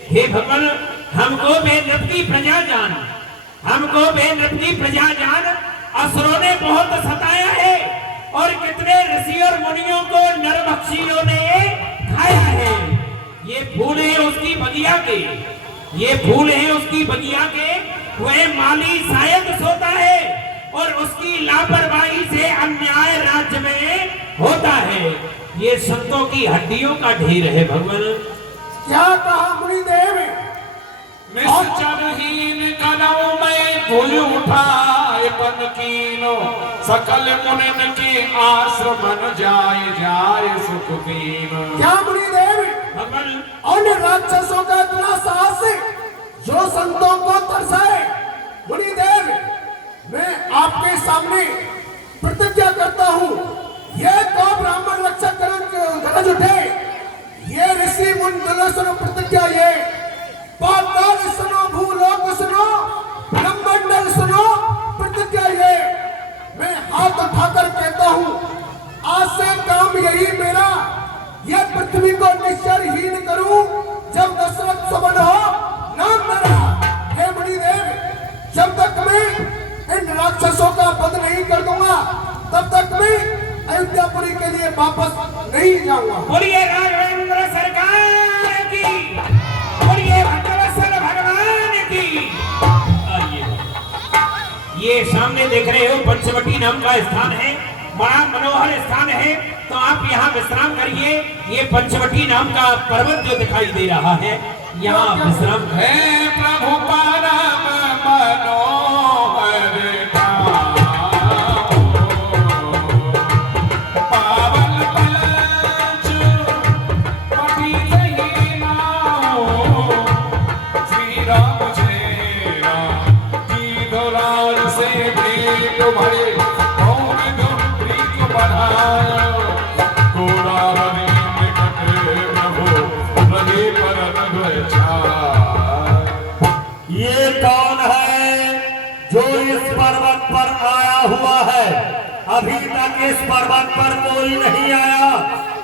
हे भगवान, हमको बेनृप की प्रजा जान, हमको बेनृप की प्रजा जान। असुरों ने बहुत सताया है और कितने ऋषि और मुनियों को नरभक्षियों ने खाया है। ये फूल है उसकी बगिया के, ये फूल है उसकी बगिया के। वह माली शायद सोता है और उसकी लापरवाही से अन्याय राज्य में होता है। ये संतों की हड्डियों का ढेर है भगवान। क्या कहा मुनि देव? निश्चरहीन कनौ में भूल उठाए पन कीनो, सकल मुनिन के आश्रमन जाय जाय सुख दीनो। क्या मुनि देव? भगवान, और राक्षसों का इतना साहस जो संतों को तरसाए। मुनि देव, मैं आपके सामने प्रतिज्ञा करता हूँ, ये तो ब्राह्मण रक्षा गरज उठे, ये ऋषि मुनि सुनो प्रतिज्ञा, ये पाताल सुनो, भूलोक सुनो, ब्रह्मांड सुनो प्रतिज्ञा, ये मैं हाथ उठाकर कहता हूँ, आज से काम यही मेरा, ये पृथ्वी को निश्चरहीन करूं, जब दशरथ सुमन हो नाम मेरा। हे मुनिदेव, जब तक मैं इन राक्षसों का वध नहीं कर दूंगा, तब तक मैं अयोध्यापुरी के लिए वापस नहीं जाऊंगा। बोलिए राघवेंद्र सरकार की, बोलिए भक्तवत्सल भगवान की। ये सामने देख रहे हो पंचवटी नाम का स्थान है, बड़ा मनोहर स्थान है, तो आप यहाँ विश्राम करिए। ये पंचवटी नाम का पर्वत जो दिखाई दे रहा है, यहाँ विश्राम है प्रभु परम मनोहर पावन पंच पटी नहीं नाओ, श्री राम जय राम की दुलार से भेंट भरे, कौन प्रीत बढ़ायो, गोदावरी में कटे प्रभु लगे पर रघु छाय। ये कौन है जो इस पर्वत पर आया हुआ है? अभी तक इस पर्वत पर कोई नहीं आया,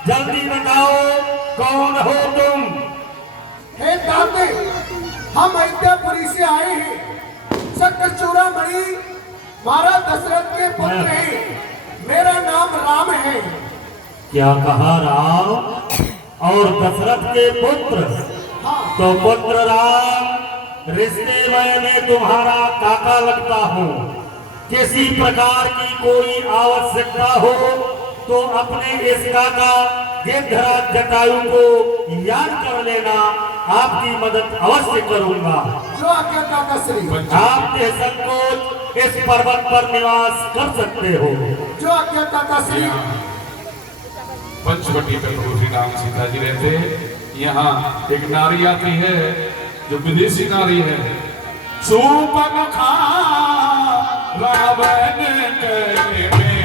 जल्दी बताओ कौन हो तुम? हे दाते, हम अयोध्यापुरी से आए हैं, चक्रचूड़ामणि महाराज दशरथ के पुत्र हैं, मेरा नाम राम है। क्या कहा? राम और दशरथ के पुत्र? तो पुत्र राम, रिश्ते में मैं तुम्हारा काका लगता हूँ। किसी प्रकार की कोई आवश्यकता हो तो अपने इस काका गिद्धराज जटायु को याद कर लेना, आपकी मदद अवश्य करूंगा। जो आज्ञा काका श्री। आप निसंकोच इस पर्वत पर निवास कर सकते हो। जो आज्ञा काका श्री। पंचवटी पर प्रभु श्री राम सीता जी रहते हैं। यहाँ एक नारी आती है जो विदेशी नारी है। सूपन खा रावण के में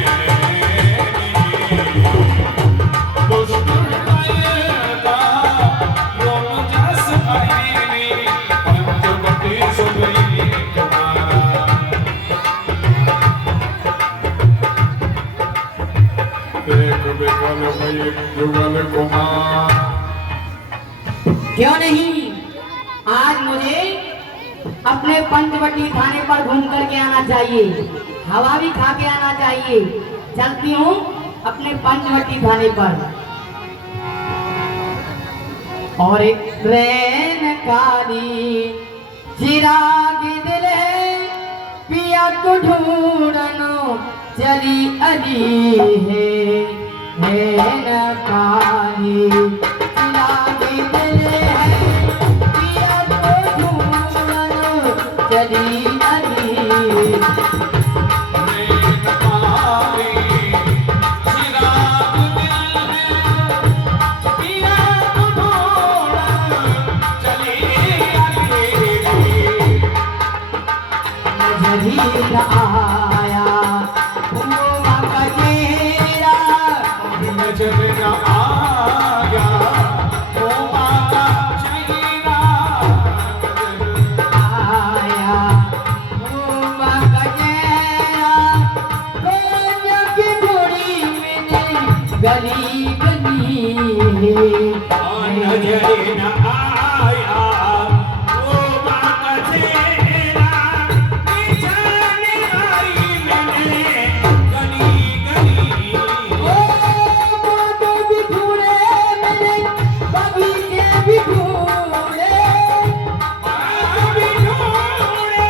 युगल युगल कुमार। क्यों नहीं, आज मुझे अपने पंचवटी थाने पर घूम करके आना चाहिए, हवा भी खा के आना चाहिए। चलती हूँ अपने पंचवटी थाने पर। और एक ट्रेन काली चिराग दिल है पिया को ढूंढनो चली अली है। ट्रेन काली चिराग दिल है पिया को ढूंढनो चली अली। आया हुआ कजेरा नजर न आया हुआ कजेरा। आया हुआ कजेरा की डोरी मैंने गली गली नजर न आया हुआ कजेरा बिछाने वाली मैंने गली गली। भी ढूंढे मैंने बगीचे भी ढूंढे भी ढूंढे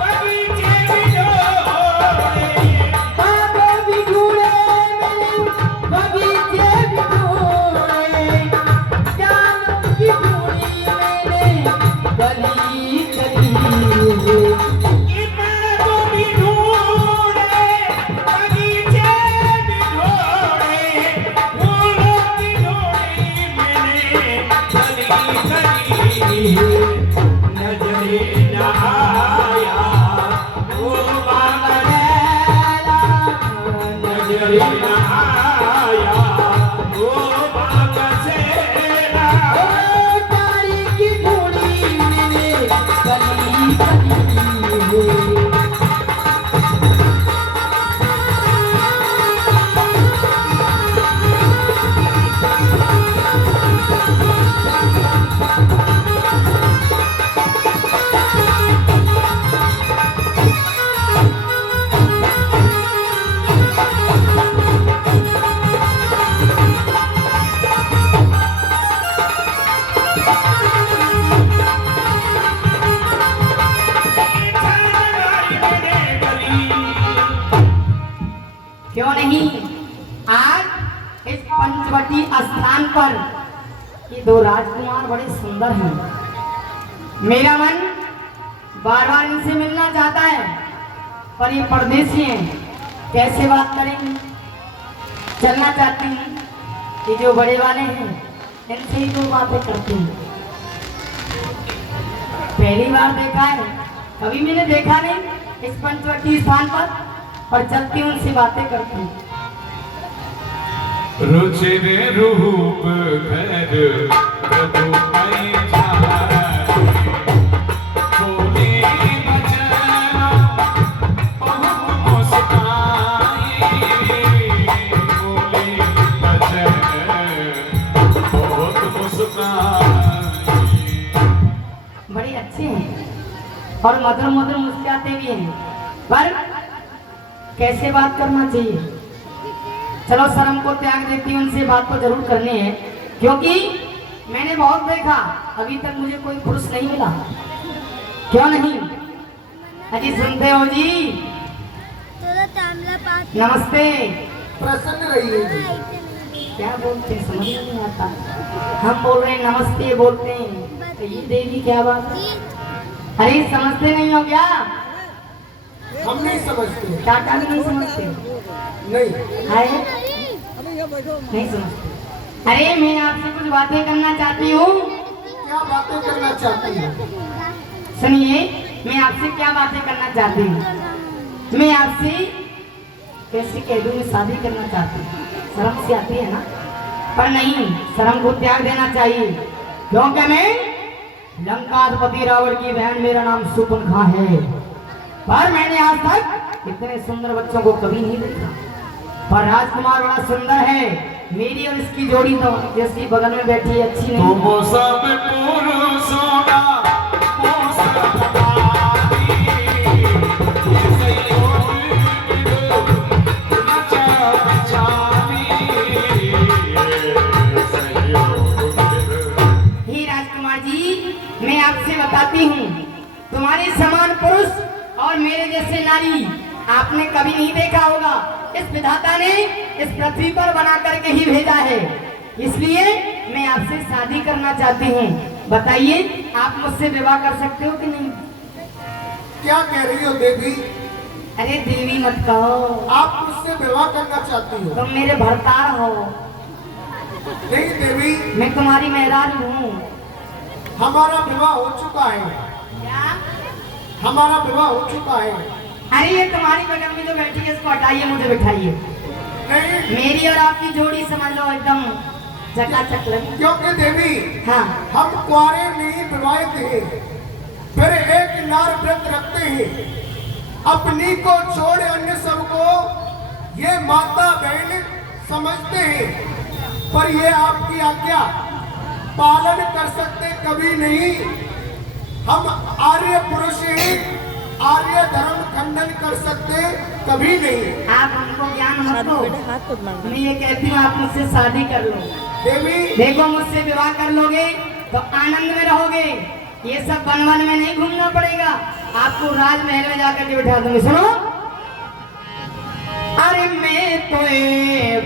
बगीचे भी ढूंढे। बाबा भी ढूंढे मैंने बगीचे भी ढूंढे जान की ढूंढी मैंने गली गली। इनको भी ढूंढे बगीचे भी ढूंढे फूलों की ढूंढी मैंने गली गली। नजर न आया वो बागेला नजर न आया वो बागेला। तारी की ढूंढी मैंने गली गली। क्यों नहीं, आज इस पंचवटी स्थान पर ये दो राजकुमार बड़े सुंदर हैं। मेरा मन बार बार इनसे मिलना चाहता है, पर ये परदेसी हैं, कैसे बात करेंगे। चलना चाहती हूँ, ये जो बड़े वाले हैं इनसे ही दो बातें करती हूँ। पहली बार देखा है, कभी मैंने देखा नहीं इस पंचवटी स्थान पर चलती हूँ, उनसे बातें करती हूँ। रुचिर रूप घर प्रभु मैं जाए, बोले बचन बहुत मुस्काए, बोले बचन बहुत मुस्काए। बड़े अच्छे हैं और मधुर मधुर मुस्कुराते भी हैं, पर कैसे बात करना चाहिए। चलो शर्म को त्याग देती हूँ, उनसे बात तो जरूर करनी है, क्योंकि मैंने बहुत देखा, अभी तक मुझे कोई पुरुष नहीं मिला। क्यों नहीं, अजी सुनते हो जी? नमस्ते। प्रसन्न रहिए जी। क्या बोलते हैं समझ में नहीं आता। हम बोल रहे हैं नमस्ते बोलते हैं, तो ये देवी क्या बात है? अरे समझते नहीं हो क्या? हम नहीं समझते। टाटा भी नहीं समझते? नहीं। है नहीं समझते। अरे मैं आपसे कुछ बातें करना चाहती हूँ। क्या बातें करना चाहती हो? सुनिए, मैं आपसे क्या बातें करना चाहती हूँ। मैं आपसे कैसे कह दूँ, मैं शादी करना चाहती हूँ। शर्म से आती है ना, पर नहीं, शर्म को त्याग देना चाहिए, क्योंकि मैं लंकाधिपति रावण की बहन, मेरा नाम शूर्पणखा है, पर मैंने आज तक इतने सुंदर बच्चों को कभी नहीं देखा। पर राजकुमार बड़ा सुंदर है। मेरी और इसकी जोड़ी तो जिसकी बगल में बैठी है अच्छी नहीं। तुम सब पुरुषों का ही राजकुमार जी, मैं आपसे बताती हूँ, तुम्हारे समान पुरुष और मेरे जैसे नारी आपने कभी नहीं देखा होगा। इस विधाता ने इस पृथ्वी पर बना करके ही भेजा है, इसलिए मैं आपसे शादी करना चाहती हूँ। बताइए, आप मुझसे विवाह कर सकते हो कि नहीं? क्या कह रही हो देवी? अरे देवी मत कहो, आप मुझसे विवाह करना चाहती हो? तुम मेरे भरतार हो। नहीं देवी, मैं तुम्हारी मेहरारू हूँ। हमारा विवाह हो चुका है। क्या? हमारा विवाह हो चुका है। अरे ये तुम्हारी बगल में जो बैठी है इसको हटाइए, मुझे बिठाइए। नहीं, मेरी और आपकी जोड़ी समझ लो एकदम चकाचक लगी। क्योंकि देवी हाँ, हम कुंवारे नहीं विवाहित हैं, फिर एक नार व्रत रखते हैं। अपनी को छोड़ अन्य सबको ये माता बहन समझते हैं, पर ये आपकी आज्ञा पालन कर सकते कभी नहीं। हम आर्य पुरुष हैं, आर्य धर्म खंडन कर सकते कभी नहीं। आप हमको ज्ञान मत दो। मैं ये कहती हूँ, आप मुझसे शादी कर लो। देवी देखो, मुझसे विवाह कर लोगे तो आनंद में रहोगे। ये सब वन वन में नहीं घूमना पड़ेगा, आपको राजमहल में जाकर के बिठा दूंगी। सुनो, अरे मैं तो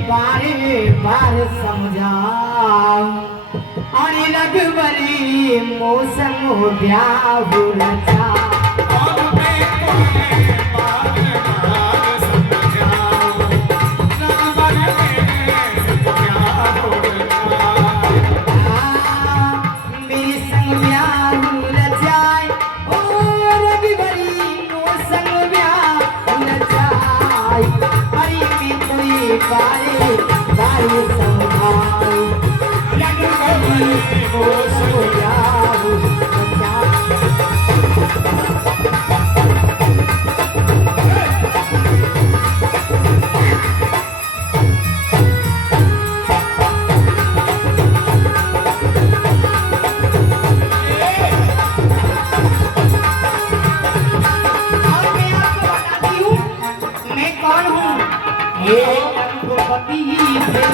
बारे बार समझाऊं, अरे रघुबरी मौसम ब्याह रचा। बारे बारे समझाओ, रघुबरी मौसम ब्याह रचा। रघुपति से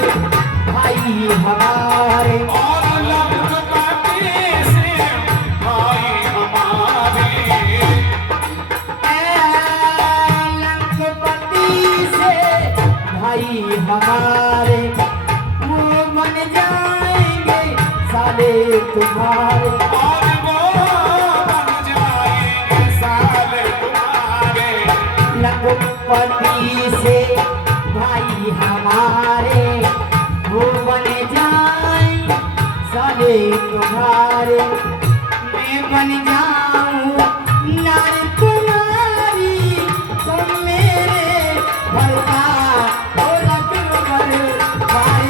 भाई हमारे, और रघुपति से भाई हमारे, रघुपति से भाई हमारे, वो बन जाएंगे साले तुम्हारे। और वो बन जाएंगे साले तुम्हारे। रघुपति से भाई हमारे, वो बन जाए साले तुम्हारे। मैं बन जाऊं नार तुम्हारी, तुम मेरे भरतार हो रघुवर भाई।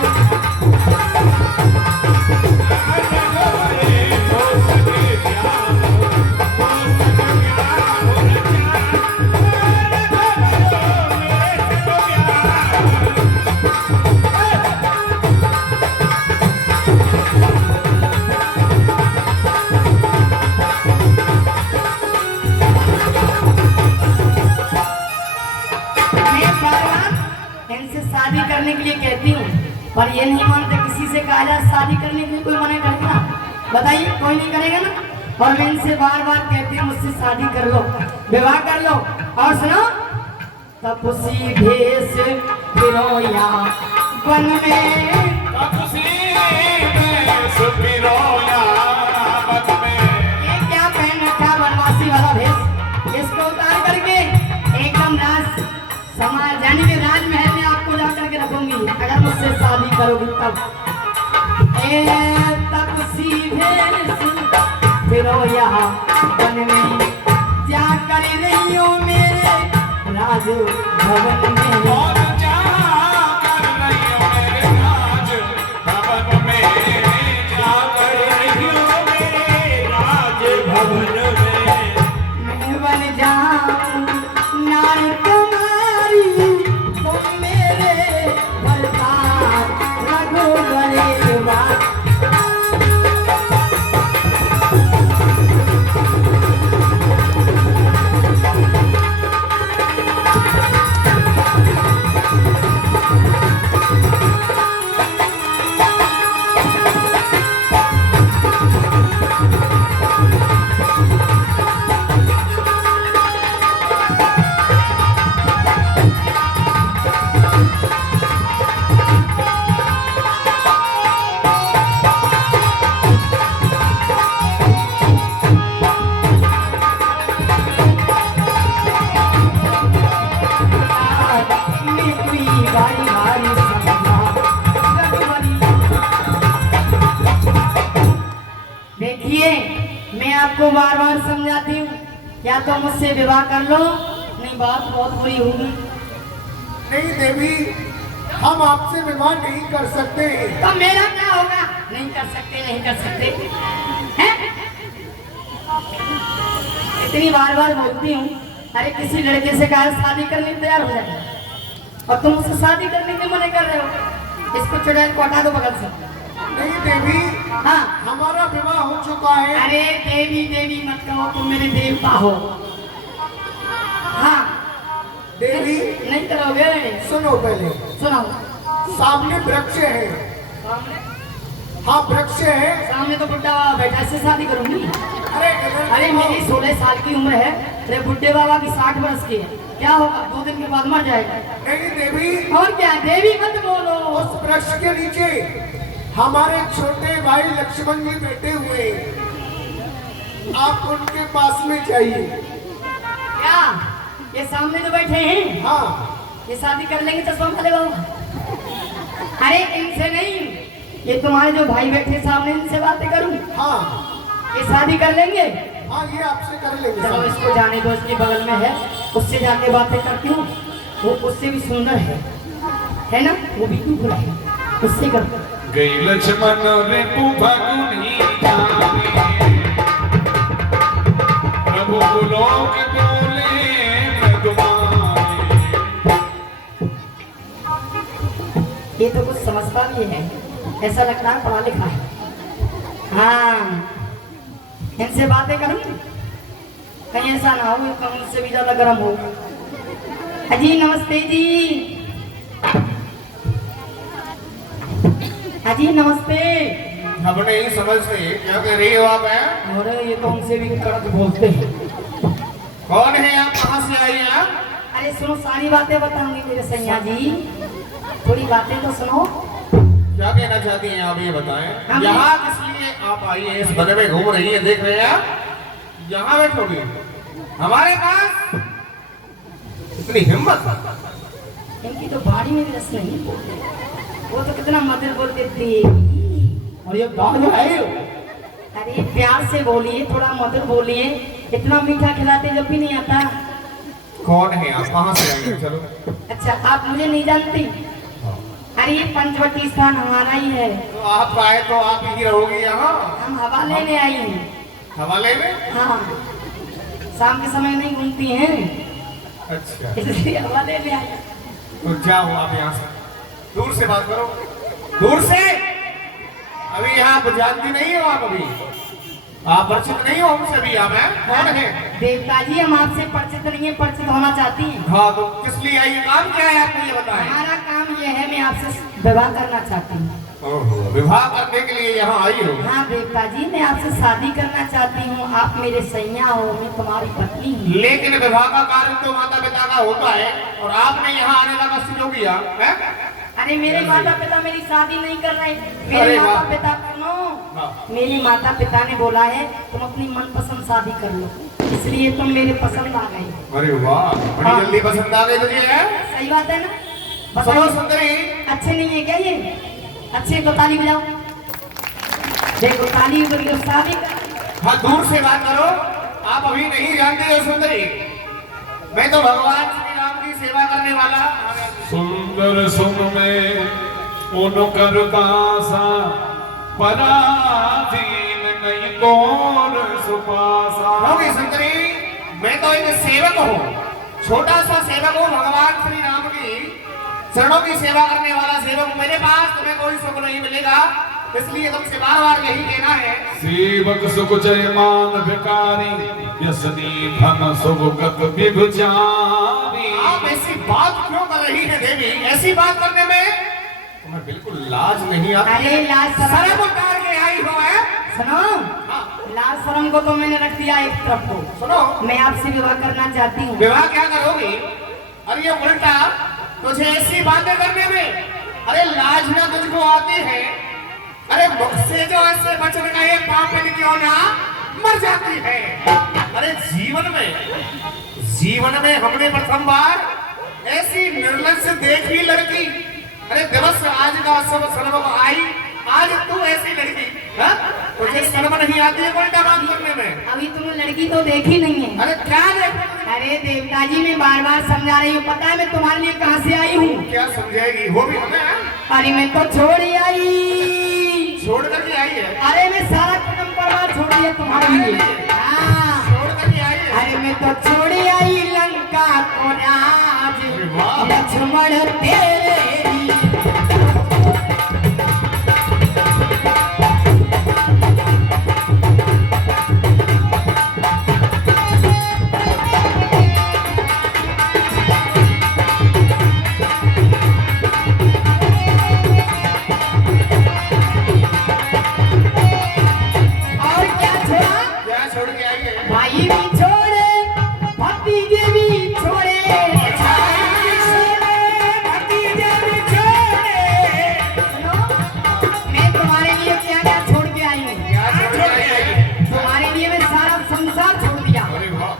इनसे शादी करने के लिए कहती हूँ, पर ये नहीं मानते। किसी से कहा जाए शादी करने के लिए, कोई मना करेगा? बताइए, कोई नहीं करेगा ना। और मैं इनसे बार बार कहती हूँ, मुझसे शादी कर लो, विवाह कर लो। और सुनो, तपसी भेष फिरोया वन में, ये क्या पहन रखा वनवासी वाला भेष? इसको उतार करके एकदम राज समाज यानी कि राजमहल में आपको जा करके रखूंगी, अगर मुझसे शादी करोगी तब। तपसी भेष फिरोया वन में, जा कर रही हो मेरे राज भवन में। और जा कर रही हो मेरे राज भवन में, जा कर रही हो मेरे राज भवन में। मैं बन जाऊं नार तुम्हारी, तुम मेरे आपको बार बार समझाती हूँ, या तो मुझसे विवाह कर लो, नहीं बात बहुत बुरी होगी। नहीं देवी, हम आपसे विवाह नहीं कर सकते। तो मेरा क्या होगा? नहीं कर सकते, नहीं कर सकते हैं? इतनी बार बार बोलती हूँ, अरे किसी लड़के से कहा शादी करने तैयार हो जाए, और तुम उससे शादी करने के मना कर रहे हो। इसको चुड़ैल को हटा दो बगल से। नहीं देवी, हाँ, हमारा विवाह हो चुका है। अरे देवी देवी मत कहो, तुम मेरे देवता हो। हाँ, देवी नहीं करोगे? सुनो, पहले सुनाओ। सामने वृक्ष है। सामने हाँ, वृक्ष है। सामने तो बुड्ढा बाबा बैठा, इससे शादी करूंगी। अरे अरे मेरी 16 साल की उम्र है, अरे बुड्ढे बाबा की 60 वर्ष की है, क्या होगा? 2 दिन के बाद मर जाएगा। नहीं देवी, और क्या? देवी मत बोलो। उस वृक्ष के नीचे हमारे छोटे भाई लक्ष्मण जी बैठे हुए हैं। आप उनके पास में जाइए। क्या ये सामने तो बैठे हैं? हाँ, ये शादी कर लेंगे चश्मा वाले बाबा? अरे इनसे नहीं, ये तुम्हारे जो भाई बैठे सामने, इनसे बातें करूं? हाँ, ये शादी कर लेंगे? हाँ, ये आपसे कर लेंगे। चलो इसको जाने दो, इसके बगल में है, उससे जाके बातें करती हूँ। वो उससे भी सुंदर है ना? वो भी तू बुला है, उससे कर। गई लक्ष्मण रिपु भगुनी जाने, प्रभु लोक बोले मृदुमाने। ये तो कुछ समझता भी है, ऐसा लगता है पढ़ा लिखा है। हाँ, इनसे बातें करूं, कहीं ऐसा ना हो कहीं इससे भी ज्यादा गर्म हो। अजी नमस्ते जी। अजी नमस्ते। अब नहीं समझते क्या कह रही हो आप? हैं? अरे ये तो हमसे भी कड़क बोलते हैं। कौन है आप? कहाँ से आई हैं आप? अरे सुनो, सारी बातें बताऊंगी मेरे सैया जी, थोड़ी बातें तो सुनो। क्या कहना चाहती हैं आप, ये बताएं। हम- यहाँ किस लिए आप आई हैं? इस बने में घूम रही है, देख रहे हैं आप। यहाँ बैठोगे हमारे पास? इतनी हिम्मत? इनकी तो बाड़ी में भी रस नहीं, वो तो कितना मधुर बोलते थे। और ये गाँव है। अरे प्यार से बोलिए, थोड़ा मधुर बोलिए, इतना मीठा खिलाते जब भी नहीं आता। कौन है आप? कहाँ से आई हैं? चलो। अच्छा, आप मुझे नहीं जानती? अरे ये पंचवटी स्थान हमारा ही है, तो आप आए तो आप ही रहोगी यहाँ? हम हवा लेने आई हैं। हवाले में? हाँ, शाम के समय नहीं घूमती हैं, अच्छा, इसलिए हवा लेने आई हैं। तो जाओ आप यहाँ से, दूर से बात करो, दूर से। अभी यहाँ आप जानती नहीं हो, आप अभी आप परिचित नहीं हो हमसे भी। आप हैं? कौन है? देवता जी, हम आपसे परिचित नहीं है, परिचित होना चाहती हैं। हाँ, तो किस लिए आई? काम क्या है आपको ये बताएं। हमारा काम ये है, मैं आपसे विवाह करना चाहती हूँ। ओहो, विवाह करने के लिए यहाँ आई हो? हाँ देवता जी, मैं आपसे शादी करना चाहती हूँ, आप मेरे सैया हो, मैं तुम्हारी पत्नी हूँ। लेकिन विवाह का कार्य तो माता पिता का होता है, और आपने यहाँ आने का कष्ट क्यों किया है? अरे मेरे माता पिता मेरी शादी नहीं कर रहे, मेरे अरे माता वाह। पिता सुनो, हाँ। मेरे माता पिता ने बोला है तुम अपनी मनपसंद शादी कर लो, इसलिए तुम मेरे पसंद आ गए। अरे वाह, बड़ी हाँ। जल्दी पसंद आ गई तुझे है? सही बात है ना? सुनो बताइए, सुंदरी, अच्छे नहीं है क्या ये? अच्छे तो ताली बजाओ, देखो ताली बजी तो शादी कर। हाँ, दूर से बात करो। आप अभी नहीं जानते हो सुंदरी, मैं तो भगवान श्री राम की सेवा करने वाला। सुंदर सुन में उन करदासा, पराधीन नहीं तोर सुपासा। होगी सुंदरी, मैं तो एक सेवक हूँ, छोटा सा सेवक हूँ भगवान श्री राम की चरणों की सेवा करने वाला सेवक। मेरे पास तुम्हें कोई सुख नहीं मिलेगा, इसलिए तुमसे बार बार यही कहना है। सेवक सुख जयमान भिकारी, यसनी धन सुभगत विभचारी। आप ऐसी बात क्यों कर रही है देवी? ऐसी बात करने में तुम्हें बिल्कुल लाज नहीं आती? अरे लाज शर्म शर्म, उतार के आई हो है? सुनो, लाज शर्म को तो मैंने रख दिया एक तरफ को। सुनो, मैं आपसे विवाह करना चाहती हूँ। विवाह क्या करोगी? अरे ये उल्टा तुझे ऐसी बातें करने में, अरे लाज ना तुझको आती है? अरे मुख से जो ऐसे वचन का एक पापन क्यों ना मर जाती है? अरे जीवन में हमने प्रथम बार ऐसी निर्लज देखी लड़की। अरे दिवस आज का शुभ सर्व आई, आज तू ऐसी लड़की, हाँ? तुझे तुझे शर्म नहीं आती है उल्टा बात करने में? अभी तुमने लड़की तो देखी नहीं है। अरे क्या देखो? अरे देवता जी मैं बार बार समझा रही हूँ, पता है मैं तुम्हारे लिए कहाँ से आई हूँ? क्या समझाएगी? वो भी हमें हाँ? अरे मैं तो छोड़ ही आई। छोड़ करके आई है? अरे मैं सारा कदम परवार छोड़ दिया तुम्हारे लिए। हाँ छोड़ करके आई है? अरे मैं तो छोड़ ही आई लंका को राज, अरे वाह। लक्ष्मण तेरे भाई भी छोड़े, भतीजे भी छोड़े, भतीजे भी छोड़े। सुनो, मैं तुम्हारे लिए क्या क्या छोड़ के आई हूँ? क्या छोड़ के आई है? तुम्हारे लिए मैं सारा संसार छोड़ दिया। अरे वाह।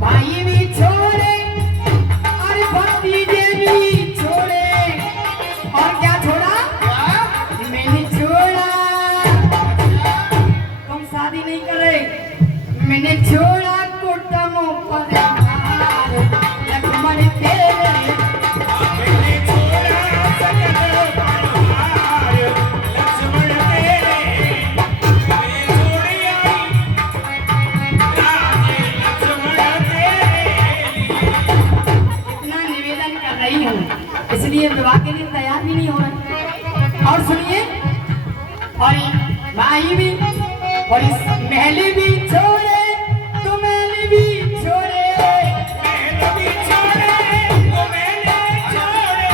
भाई भी छोड़े और भतीजे भी छोड़े, और क्या छोड़ा? क्या? मैंने छोड़ा, तुम शादी नहीं करे, मैंने छोड़ा कुटुंबों पर हार, लक्ष्मण तेरे। मैंने छोड़ा सकल परिवार, लक्ष्मण तेरे। मैं छोड़ आई राज, लक्ष्मण तेरे लिए। इतना निवेदन कर रही हूँ, इसलिए विवाह के लिए तैयार भी नहीं हो रहे। और सुनिए, और भाई भी और इस महली भी छोड़े, तो महली भी छोड़े, मैंने भी छोड़े, तो मैंने छोड़े।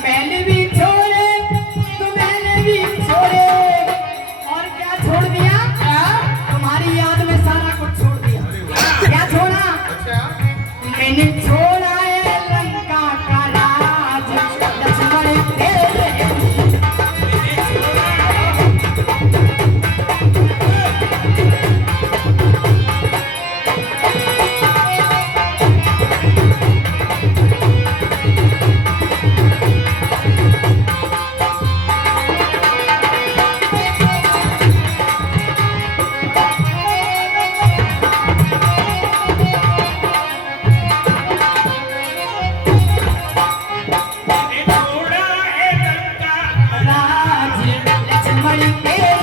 महली भी छोड़े, तो महली भी छोड़े। और क्या छोड़ दिया? तुम्हारी याद में सारा कुछ छोड़ दिया। क्या छोड़ा? अच्छा। मैंने छोड़ा है लंका का राज, लक्ष्मण तेरे। मैंने छोड़ा है लंका का राज, लक्ष्मण तेरे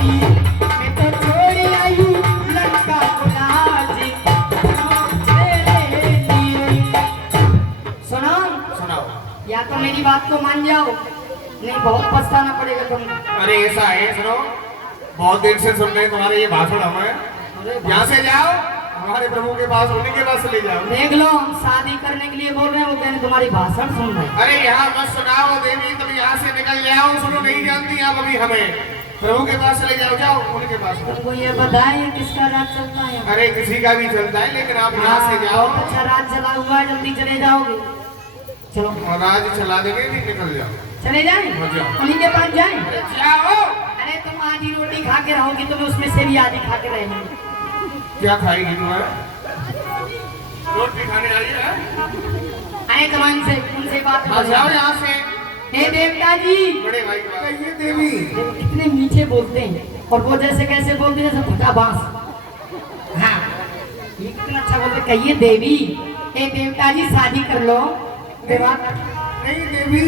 लिए। मैं तो छोड़ आई हूँ लंका को राज, तेरे लिए। सुनो, सुनाओ। या तो मेरी बात को मान जाओ, नहीं बहुत पछताना पड़ेगा तुमको। अरे ऐसा है, सुनो, बहुत दिन से सुन रहे हैं तुम्हारे ये भाषण हमें। यहाँ से जाओ, हमारे प्रभु के पास, उन्हीं के पास ले जाओ। देख लो, हम शादी करने के लिए बोल रहे हैं, वो कहने तुम्हारी भाषण सुन रहे हैं। अरे यहाँ मत सुनाओ देवी, तुम यहाँ से निकल जाओ। सुनो, नहीं जानती आप अभी हमें। प्रभु के पास ले जाओ, जाओ उनके पास। तुमको ये बताएं किसका राज चलता है? अरे किसी का भी चलता है, लेकिन आप यहाँ से जाओ बहुत अच्छा राज चला हुआ है, जल्दी चले जाओगे। चलो और राज चला देंगे, नहीं निकल जाओ। चले जाएं, जाओ। उन्हीं के पास जाएं। अरे जाओ। अरे तुम आधी रोटी खा के रहोगी, तुम्हें उसमें से भी आधी खा के रहेंगे। क्या खाएगी तुम्हारा? रोटी खाने आई है? अरे तुम उनसे बात हाँ, जाओ यहाँ से। हे देवता जी, बड़े भाई की बात। कहिए देवी। देखो कितने मीठे बोलते हैं, और वो जैसे कैसे बोलते हैं, जैसे फटा बांस। हाँ, ये कितना अच्छा बोलते। कहिए देवी, हे देवता जी शादी कर लो। विवाह नहीं देवी,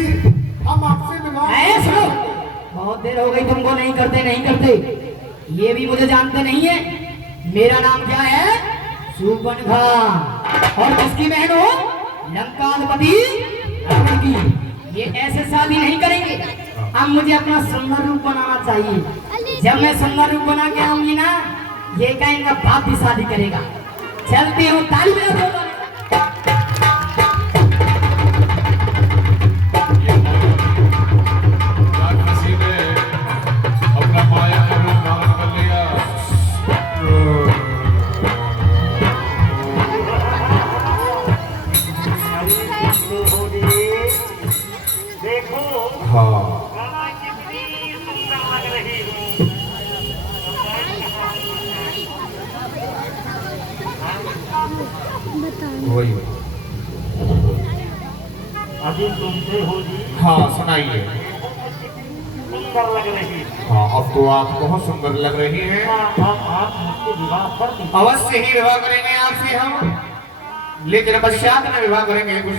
हम आपसे विवाह है, सुनो, बहुत देर हो गई तुमको नहीं करते नहीं करते। ये भी मुझे जानते नहीं है। मेरा नाम क्या है? सुपनखा, और किसकी बहन हो? लंकाधिपति रावण की। ये ऐसे शादी नहीं करेंगे। अब मुझे अपना सुंदर रूप बनाना चाहिए। जब मैं सुंदर रूप बना के आऊंगी ना, ये का इनका बाप भी शादी करेगा। चलती हूँ, ताली बजा दो। राक्षसी ने अपना माया का रूप धारण कर लिया। देखो हाँ, गाना कितनी सुंदर लग रही हो। वही अभी तुमसे हो जी हाँ, सुनाइए। सुंदर लग रही है। हाँ, अब तो आप बहुत सुंदर लग रही हैं। अवश्य ही विवाह करेंगे आपसे हम, लेकिन पश्चात में विवाह करेंगे। कुछ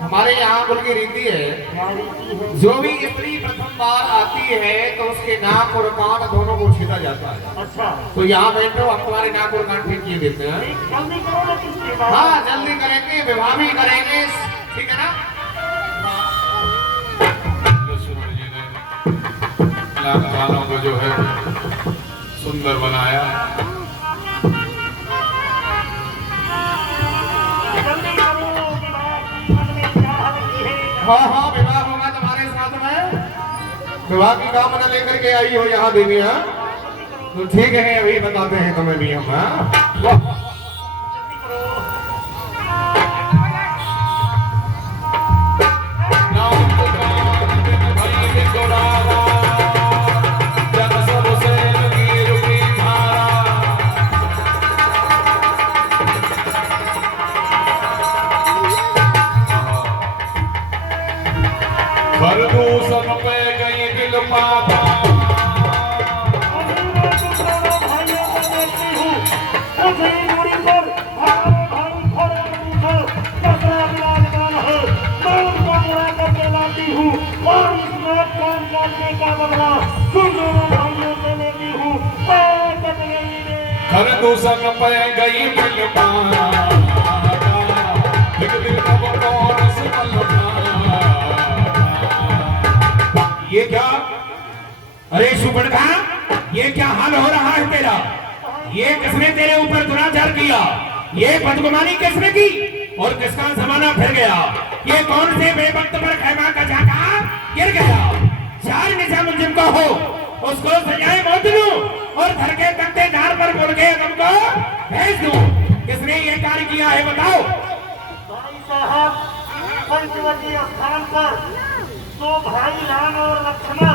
हमारे यहाँ कुल की रीति है, जो भी स्त्री प्रथम बार आती है तो उसके नाक और कान दोनों को छेदा जाता है। अच्छा, तो यहाँ बैठो, हम तुम्हारे नाक और कान ठीक किए देते हैं। जल्दी करो। हाँ, जल्दी करेंगे, विवाह भी करेंगे, ठीक है ना। लक्ष्मण जी ने कानों को जो है सुंदर बनाया। हाँ हाँ, विवाह होगा तुम्हारे साथ में। विवाह की कामना लेकर के आई हो यहाँ देवी। हाँ, तो ठीक है, अभी बताते हैं तुम्हें भी हम। हाँ, प्रदूषण पे गई दिल माता, प्रदूषण पे गई दिल माता, ये क्या? अरे सुपर्णखा, ये क्या हाल हो रहा है तेरा? ये किसने तेरे ऊपर दुराचार किया? ये बदगुमानी किसने की और किसका जमाना फिर गया? ये कौन से बेवक्त पर खैमा का झाका गिर गया? चार निशा मुलजिम को हो, उसको सजाए मौत दूं और घर के तख्ते दार पर बोल के तुमको भेज दूं। किसने ये कार्य किया है बताओ? भाई साहब, पंचवटी स्थान पर तो भाई राम और लक्ष्मण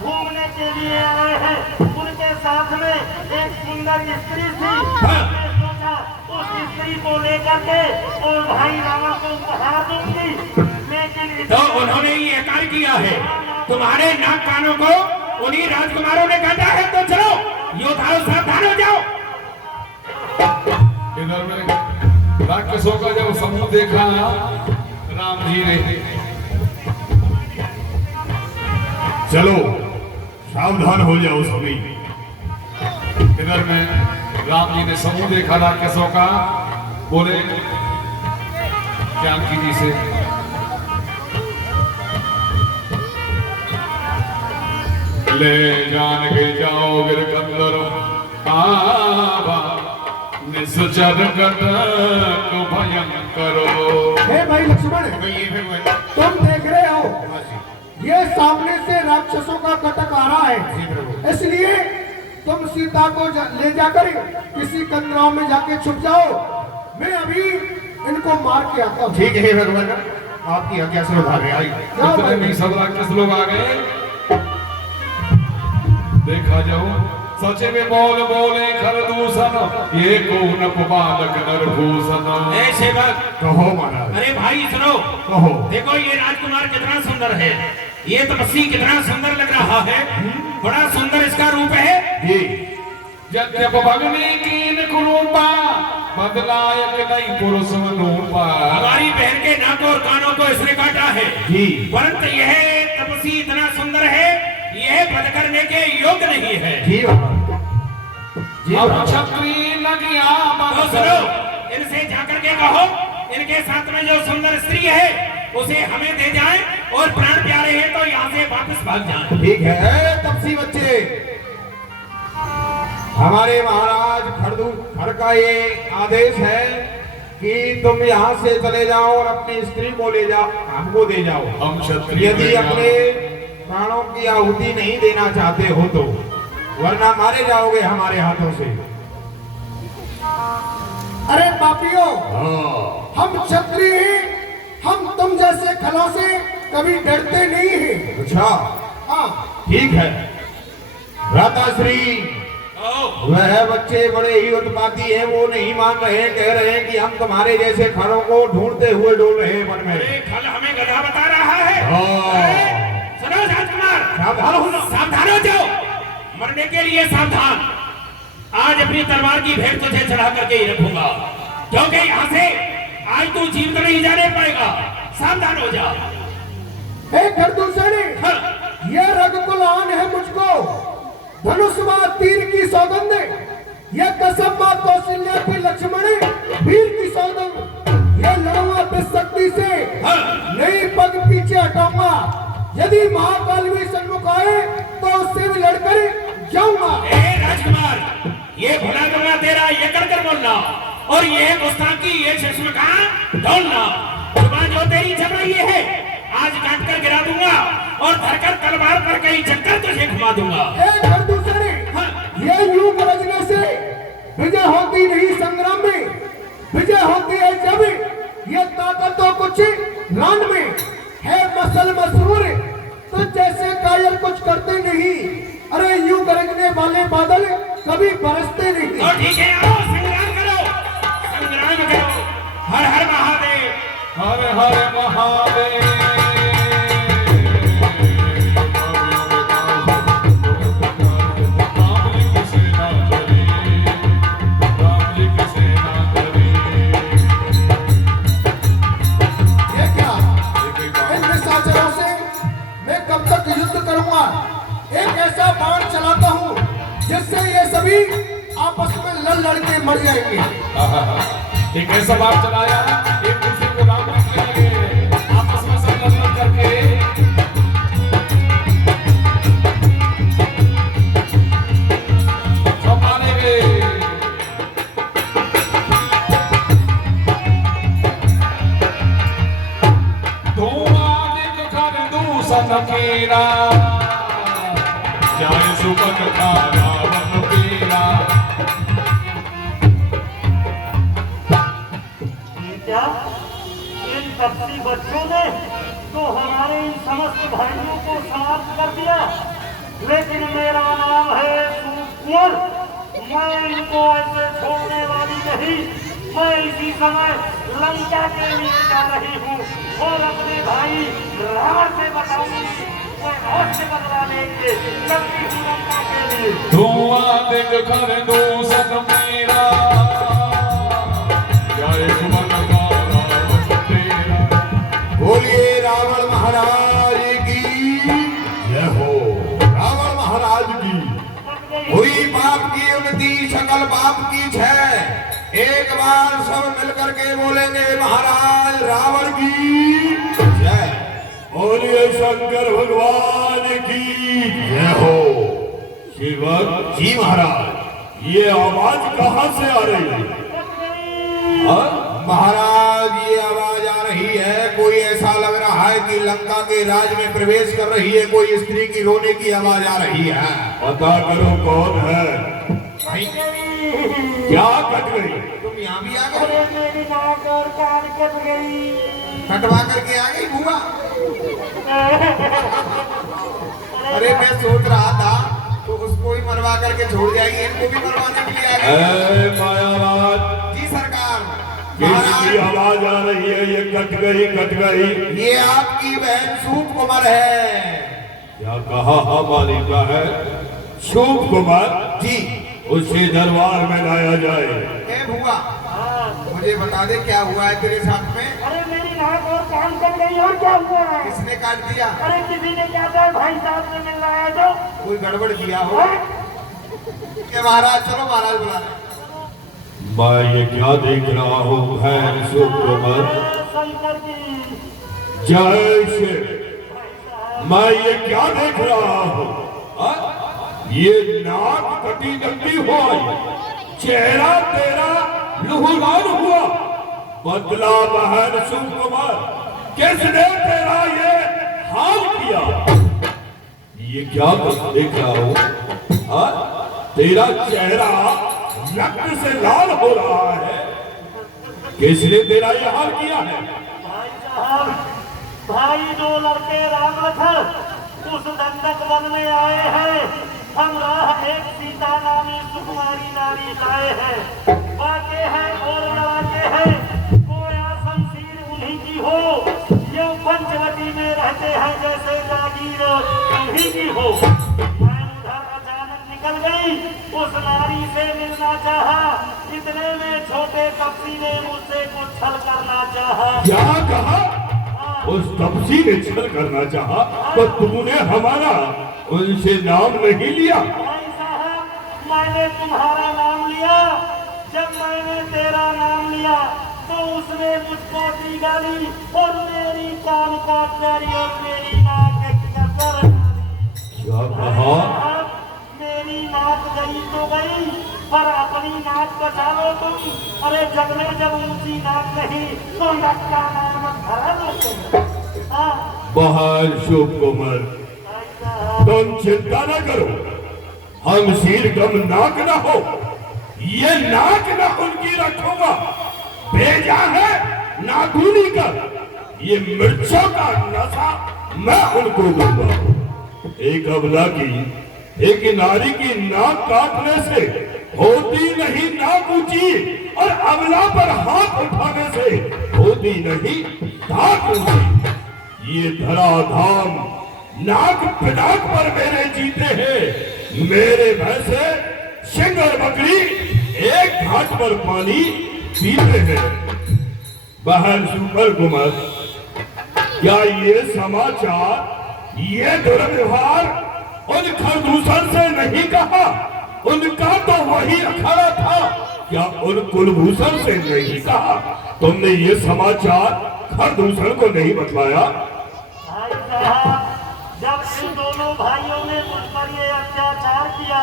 घूमने के लिए आए हैं। उनके साथ में एक सुंदर स्त्री थी। मैंने सोचा उस स्त्री को लेकर के और भाई रावण को उपहार दूंगी, लेकिन तो उन्होंने ये कार्य किया है। तुम्हारे नाक कानों को उन्हीं राजकुमारों ने काटा है। तो चलो योद्धाओं, सावधान हो जाओ। इधर में राक्षसों का जब समूह देखा राम जी ने, चलो सावधान हो जाओ सभी। इधर में राम जी ने समूह देखा राक्षसों का, बोले जानकी जी से, ले जान के जाओ गिरकंदर आवा, निश्चर कटक भयंकर। हे भाई लक्ष्मण, तुम देख रहे हो ये सामने से राक्षसों का कटक आ रहा है, इसलिए तुम सीता को ले जाकर किसी कंदराव में जाके छुप जाओ। मैं अभी इनको मार के आता हूँ। ठीक है भगवान, आपकी आज्ञा से उठा गया। इतने में सब राक्षस लोग आ गए। देखा जाओ सचे में बोल बोले खरदूषण, ये कौन बालक नरभूषण। ए सेवक, कहो महाराज। अरे भाई सुनो, कहो। देखो ये राजकुमार कितना सुंदर है, ये तपस्वी कितना सुंदर लग रहा है, बड़ा सुंदर इसका रूप है। जी, जब भगनी कीन कुरूपा, बदलायक नहीं पुरुष अनुपा। हमारी बहन के नाक और कानों को इसने काटा है, जी, परंतु यह तपस्वी इतना सुंदर है, यह वध करने के योग्य नहीं है। जी अब क्षत्रिय लगिया तो सुनो, इनसे जाकर के कहो इनके साथ में जो सुंदर स्त्री है उसे हमें दे जाएं और प्राण प्यारे हैं तो यहाँ से वापस भाग जाएं। ठीक है तपसी बच्चे, हमारे महाराज खड़ का ये आदेश है कि तुम यहाँ से चले जाओ और अपनी स्त्री को ले जाओ, हमको दे जाओ। हम क्षत्रिय यदि अपने प्राणों की आहुति नहीं देना चाहते हो तो, वरना मारे जाओगे हमारे हाथों से। अरे पापियों, हम क्षत्रिय हैं, हम तुम जैसे खलों से कभी डरते नहीं हैं। अच्छा, हाँ, ठीक है भ्राताश्री। वह बच्चे बड़े ही उत्पाती हैं, वो नहीं मान रहे, कह रहे हैं कि हम तुम्हारे जैसे खड़ों को ढूंढते हुए डोल रहे हैं वन में। अरे खल हमें गधा बता रहा है। हाँ। अरे, सुनो राजकुमार, सावधान हो, सावधान हो जाओ। लिए सावधान। आज अपनी तलवार की भेंट तुझे चढ़ा करके ही रखूंगा, क्योंकि यहाँ से आज तू जीवित नहीं जाने पाएगा। सावधान हो जा। खरदूसणी, ये रघुकुलान है मुझको, धनुषवा तीर की सौगंध, ये कसम मां कौशल्या की लक्ष्मणी, वीर की सौगंध, ये लड़ूंगा शक्ति से, नहीं पग पीछे हटाऊंगा। यदि महाकाल भी सन्मुख आए तो उससे भी लड़कर जाऊंगा। राजकुमार, ये भुला दूंगा तेरा ये कर बोलना, और ये गुस्ताखी, ये शर्मका ढोलना। जुबान जो तेरी जम रही है, आज काट कर गिरा दूंगा और धरकर तलवार पर कहीं चक्कर तुझे घुमा दूंगा। ये यूं गरजने से विजय होती नहीं संग्राम में, विजय होती है जब ये ताकत तो कुछ रान में है। मसल मसरूर तो जैसे कायल कुछ करते नहीं, अरे यूं गरजने वाले बादल कभी बरसते नहीं। तो ठीक है, आओ संग्राम करो, संग्राम करो। हर हर महादेव, हर हर महादेव। एक ऐसा बाण चलाता हूँ जिससे ये सभी आपस में लड़ के मर जाएंगे। एक ऐसा बात चलाया, एक दूसरे को राम रखने लगे, आपस में सब लड़ करके सब मारेंगे। सनकेरा जाय सुबह का रावण तेरा। क्या इन कपटी बच्चों ने तो हमारे इन समस्त भाइयों को समाप्त कर दिया, लेकिन मेरा नाम है सुकुमार, मैं इनको ऐसे छोड़ने वाली नहीं। मैं इसी समय लंका के लिए जा रही हूँ और अपने भाई रावण से बताऊंगी, मैं और से बदला लेंगे। चलती हूँ लंका के लिए। धुआं देख कर दूषण मेरा, जाए सुमन का रावण तेरा। बोलिए रावण महाराज की जय हो। रावण महाराज की हुई बाप की उन्नति, सकल बाप की जय। एक बार सब मिलकर के बोलेंगे महाराज रावण की जय। बोलिए शंकर भगवान की जय हो। शिवक जी महाराज, ये आवाज कहाँ से आ रही है? महाराज ये आवाज आ रही है, कोई ऐसा लग रहा है कि लंका के राज में प्रवेश कर रही है, कोई स्त्री की रोने की आवाज आ रही है। पता करो कौन है। क्या कट गई? तुम यहाँ भी आ गए? अरे मेरी नाक और कान कट गई। कटवा करके आ गई बुआ? अरे मैं सोच रहा था तो उसको ही मरवा करके छोड़ जाएगी, इनको भी मरवाने के लिए आ गई। मायावाद, जी सरकार। किसकी आवाज आ रही है? ये कट गई कट गई। ये आपकी बहन सूप कुमार है। क्या कहा हमारी का है? शुभ कुमार जी, उसे दरबार में लाया जाए। ए बुआ, मुझे बता दे क्या हुआ है तेरे साथ में? अरे मेरी नाक और कान कट गई और क्या हुआ है? किसने काट दिया? अरे किसी ने क्या कहा, भाई साहब से मिल रहा है तो कोई गड़बड़ किया हो? ये महाराज, चलो महाराज बुला रहे। मैं ये क्या देख रहा हूँ? बहन शुभ कुमार, शंकर जी जय श्री। मैं ये क्या देख रहा हूँ? ये नाक कटी नकली हो आई, चेहरा तेरा लहूलान हुआ। बदला बहन शुभ कुमार, किसने तेरा ये हाल किया? ये क्या देख रहा हूँ? तेरा चेहरा रक्त से लाल हो रहा है, किसने तेरा ये हाल किया है? भाई साहब, भाई जो लड़के राम लखन उस दंडक वन में आए हैं, हम राह एक सीता नामी सुकुमारी नारी लाए हैं। बाके हैं और लड़ाके हैं, गोया शमशीर उन्हीं की हो, ये पंचवटी में रहते हैं जैसे जागीर उन्हीं की हो। मैं उधर अचानक निकल गई उस नारी से मिलना चाहा, इतने में छोटे तपसी ने मुझसे कुछ छल करना चाहा। क्या कहा? उस तपसी ने छल करना चाहा तो तुमने हमारा उनसे नाम नहीं लिया? भाई साहब, मैंने तुम्हारा नाम लिया। जब मैंने तेरा नाम लिया तो उसने मुझको दी गाली और मेरी कान काट करी और मेरी नाक कर क्या कहा? मेरी नाक गई तो गई, पर अपनी नाक बचा लो तुम। अरे जग में जब ऊंची नाक नहीं तो नक का नाम धरा लो तुम। बहार शुभ कुमार, तुम चिंता न करो, हम शीर गम नाक न हो, ये नाक न उनकी रखूंगा। भेजा है नाखूनी का, ये मिर्चों का नशा मैं उनको दूंगा। एक अबला की, एक नारी की नाक काटने से होती नहीं नाक ऊंची, और अबला पर हाथ उठाने से होती नहीं नाक ऊंची। ये धराधाम नाक पिनाक पर मेरे जीते हैं। मेरे भैंसे सिंह और बकरी एक घाट पर पानी पीते हैं। बहन सुपर कुमार, क्या ये समाचार, ये दुर्व्यवहार उन खरदूषण से नहीं कहा? उनका तो वही अखाड़ा था। क्या उन कुलभूषण से नहीं कहा? तुमने ये समाचार खरदूषण को नहीं बतलाया? भाई साहब, जब इन दोनों भाइयों ने मुझ पर ये अत्याचार किया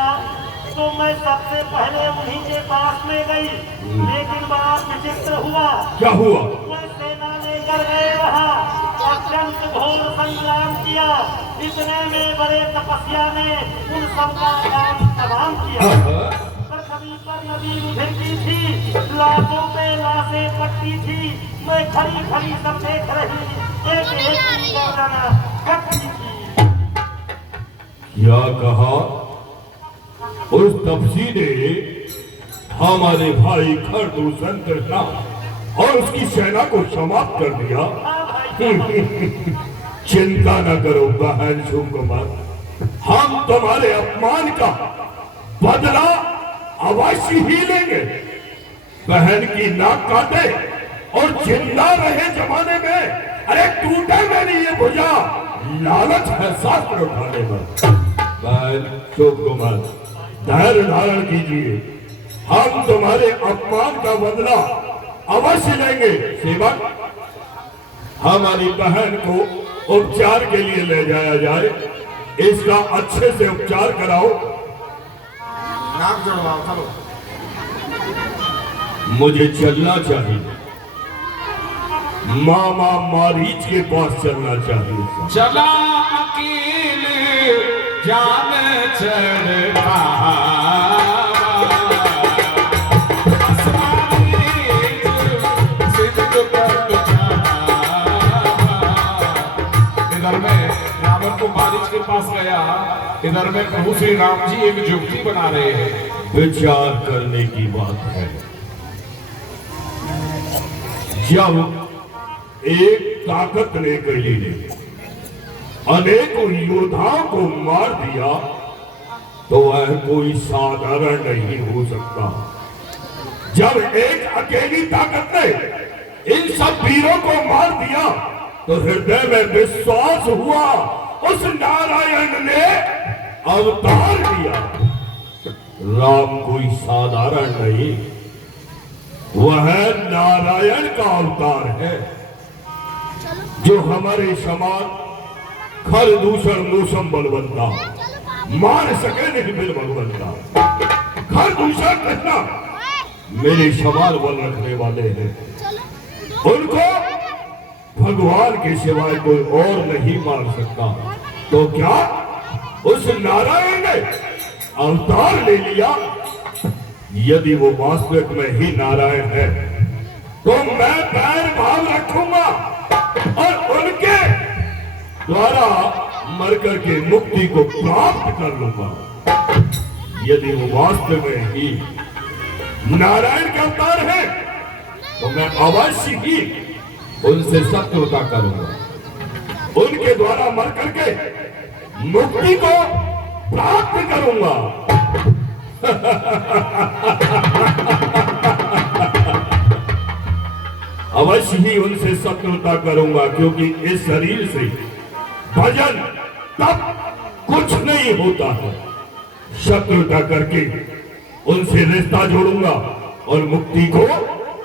तो मैं सबसे पहले उन्हीं के पास में गई, लेकिन बड़ा विचित्र हुआ। क्या हुआ? वो सेना लेकर गए वहाँ, अत्यंत घोर संग्राम किया। इतने में बड़े तपस्या ने उन सबका काम तमाम किया। पर कभी पर नदी उभरती थी, लाशों पे लाशें पड़ती थी। मैं खड़ी खड़ी सब देख रही, एक की गर्दन कटती थी। क्या कहा? उस तपसी ने हमारे भाई खरदूषण कृष्णा और उसकी सेना को समाप्त कर दिया। चिंता न करो बहन शुभ कुमार, हम तुम्हारे अपमान का बदला अवश्य ही लेंगे। बहन की नाक काटे और जिंदा रहे जमाने में, अरे टूटे मेरी ये भुजा, लालच है शास्त्र उठाने पर। बहन शुभ कुमार, धैर्य धारण कीजिए, हम तुम्हारे अपमान का बदला अवश्य लेंगे। सेवक, हमारी बहन को उपचार के लिए ले जाया जाए, इसका अच्छे से उपचार कराओ। नाक जोड़वाओ, चलो। मुझे चलना चाहिए, मामा मारीच के पास चलना चाहिए। चला अकेले जान चढ़ता, इधर में रावण को मारीच के पास गया, इधर में प्रभु श्री राम जी एक युक्ति बना रहे हैं। विचार करने की बात है। जब एक ताकत ने गली ने अनेकों योद्धाओं को मार दिया तो वह कोई साधारण नहीं हो सकता। जब एक अकेली ताकत ने इन सब वीरों को मार दिया तो हृदय में विश्वास हुआ, उस नारायण ने अवतार लिया। राम कोई साधारण नहीं, वह नारायण का अवतार है, जो हमारे समान खरदूषण मूसम बलवंता मार सके नहीं बिल भगवंता। खरदूषण कृष्णा मेरे समान बल रखने वाले हैं, उनको भगवान के सिवाय कोई और नहीं मार सकता। तो क्या उस नारायण ने अवतार ले लिया? यदि वो वास्तविक में ही नारायण है तो मैं पैर भाव रखूंगा और उनके द्वारा मरकर के मुक्ति को प्राप्त कर लूंगा। यदि वो वास्तव में ही नारायण का अवतार है तो मैं अवश्य ही उनसे शत्रुता करूंगा, उनके द्वारा मर करके मुक्ति को प्राप्त करूंगा। अवश्य ही उनसे शत्रुता करूंगा, क्योंकि इस शरीर से भजन तब कुछ नहीं होता है। शत्रुता करके उनसे रिश्ता जोड़ूंगा और मुक्ति को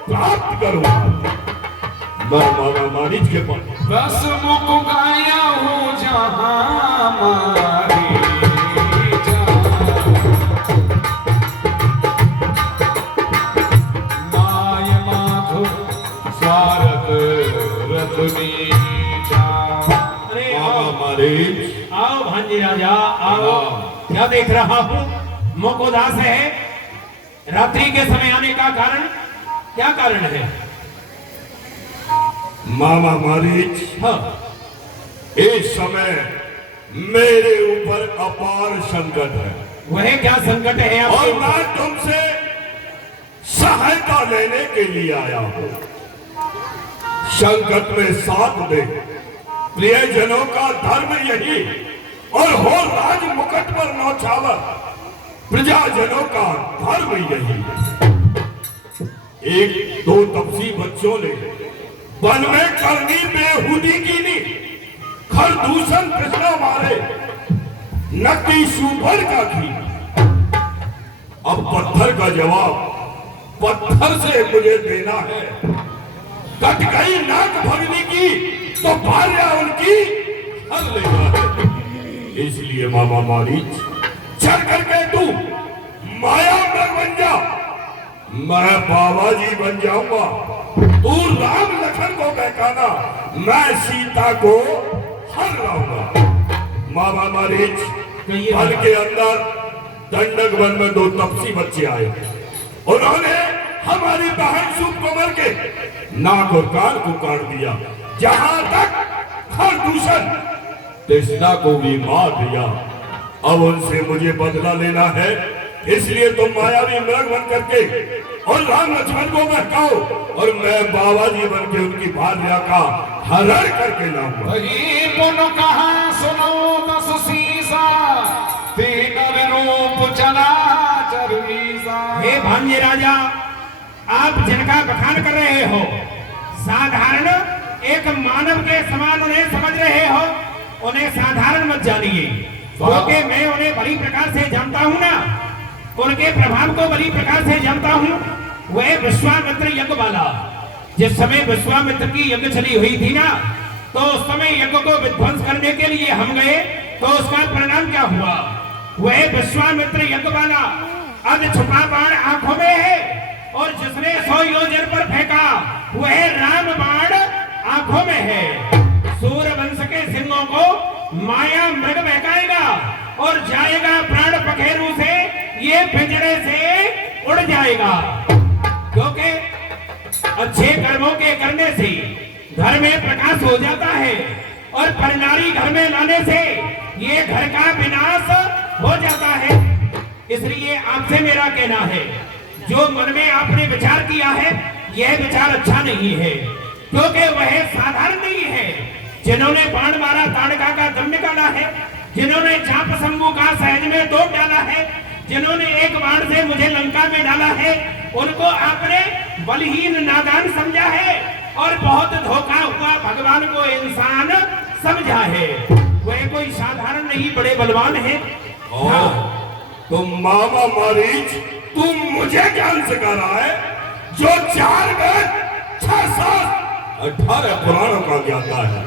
प्राप्त करूंगा। मैं मामा मारीच के पास दस मुख गाया हूँ जहाँ मारी नाय माधु स्वारथ रतनी अरे मामा मारीच, आओ भांजे राजा आओ। क्या देख रहा हूँ, मुख उदास है। रात्रि के समय आने का कारण क्या कारण है? मामा मारीच, हाँ, इस समय मेरे ऊपर अपार संकट है वह क्या संकट है और आपको? मैं तुमसे सहायता लेने के लिए आया हूं। संकट में साथ दे प्रियजनों का धर्म यही, और हो राज मुकुट पर नौछावर प्रजाजनों का धर्म यही। एक दो तपसी बच्चों ने वन में करनी बेहूदी की नी, खरदूषण कृष्णा मारे, नकली सुभर का की। अब पत्थर का जवाब पत्थर से मुझे देना है। कट गई नाक भगनी की तो भार्या उनकी हर लेना है। इसलिए मामा मारीच, चढ़ करके तू माया में बन जा, मैं बाबा जी बन जाऊंगा। तू राम लखन को बहकाना, मैं सीता को हर लाऊंगा। मामा मारीच, वन के अंदर दंडक वन में दो तपसी बच्चे आए। उन्होंने हमारी बहन सुकुमार के नाक और कान को काट दिया। जहां तक खरदूषण कृष्णा को भी मार दिया। अब उनसे मुझे बदला लेना है, इसलिए तुम मायावी मृग बन करके और राम लक्ष्मण को बहकाओ, और मैं बाबा जी बन के उनकी भार्या का हरण करके लाऊंगा। पुन कहा सुनो दस सीसा, तीन रूप चला चरुईसा। हे भांजे राजा, आप जिनका बखान कर रहे हो, साधारण एक मानव के समान उन्हें समझ रहे हो, उन्हें साधारण मत जानिए, क्योंकि मैं उन्हें बड़ी प्रकार से जानता हूँ ना, उनके प्रभाव को बड़ी प्रकार से जानता हूँ। वह विश्वामित्र यज्ञ वाला, जिस समय विश्वामित्र की यज्ञ चली हुई थी ना, तो उस समय यज्ञ को विध्वंस करने के लिए हम गए, तो उसका परिणाम क्या हुआ? वह विश्वामित्र यज्ञ वाला अब छुपा बाण आंखों में है, और जिसने 100 योजन पर फेंका वह राम बाण आंखों में है। सूर्य वंश के सिंहों को माया मृग बहकाएगा और जाएगा प्राण पखेरु से, ये पिंजरे से उड़ जाएगा। क्योंकि अच्छे कर्मों के करने से घर में प्रकाश हो जाता है, और परनारी घर में लाने से ये घर का विनाश हो जाता है। इसलिए आपसे मेरा कहना है, जो मन में आपने विचार किया है, यह विचार अच्छा नहीं है, क्योंकि वह साधारण नहीं है। जिन्होंने बाण मारा ताड़का का दम निकाला है, जिन्होंने चाप शंभु का सहज में तोड़ डाला है, जिन्होंने एक बाण से मुझे लंका में डाला है, उनको आपने बलहीन नादान समझा है, और बहुत धोखा हुआ भगवान को इंसान समझा है। वह कोई साधारण नहीं, बड़े बलवान है। तुम मामा मारीच, तुम मुझे ज्ञान सिखा रहा है, जो 4 वेद 6 शास्त्र 18 पुराणों का ज्ञाता है।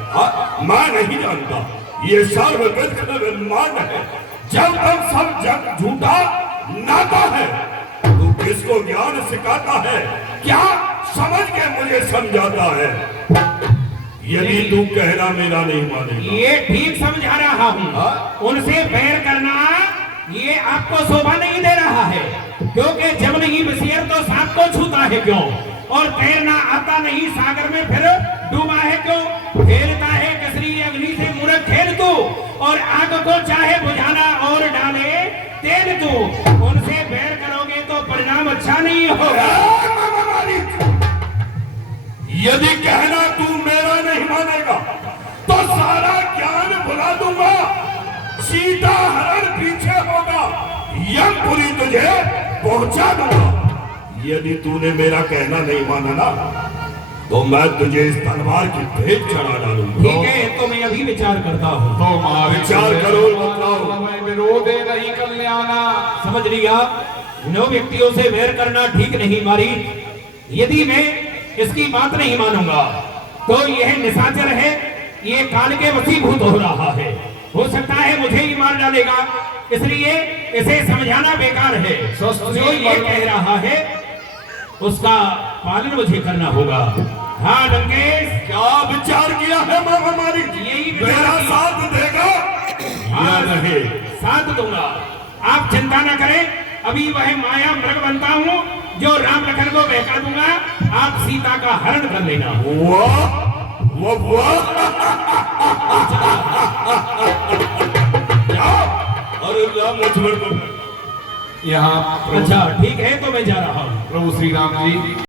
मैं नहीं जानता, ये सर्वविद मान है। जब तक सब जग झूठा नाता है, तू किसको ज्ञान सिखाता है? क्या समझ के मुझे समझाता है? यदि तू कहना मेरा नहीं मानेगा। ये ठीक समझा रहा हूँ। उनसे बैर करना ये आपको शोभा नहीं दे रहा है, क्योंकि जब नहीं बसियर तो सांप को छूता है क्यों, और तैरना आता नहीं सागर में फिर डूबा है क्यों। खेलता है कसरी अग्नि से मूर्ख खेल तू, और आग को चाहे बुझाना और डाले तेल तू। उनसे बैर करोगे तो परिणाम अच्छा नहीं होगा। यदि कहना तू मेरा नहीं मानेगा तो सारा ज्ञान भुला दूंगा। सीता हरण पीछे होगा, यमपुरी तुझे पहुंचा दूंगा। यदि तूने मेरा कहना नहीं माना ना तो मैं तुझे इस तलवार की भेंट चढ़ा डालूंगा। ठीक है, तो मैं अभी विचार करता हूँ। तुम्हारे विचार करो, बताओ। मैं विरोधे नहीं कल्याणा। समझ लिया, 9 व्यक्तियों से वैर करना ठीक नहीं मारी। यदि मैं इसकी बात नहीं मानूंगा तो यह निशाचर है, ये काल के वशीभूत हो रहा है। हो सकता है मुझे ही मार डालेगा, इसलिए इसे समझाना बेकार है। जो ये कह रहा है उसका पालन मुझे करना होगा। हाँ लंकेश, क्या विचार किया है महामारी? यही विचार मेरा किया। साथ देगा या नहीं? साथ दूंगा, आप चिंता न करें। अभी वह माया मृग बनता हूँ जो राम लखन को बहका दूंगा। आप सीता का हरण कर लेना। वाह वाह अरे राम लक्ष्मण को यहाँ अच्छा ठीक है, तो मैं जा रहा हूँ। प्रभु श्री राम जी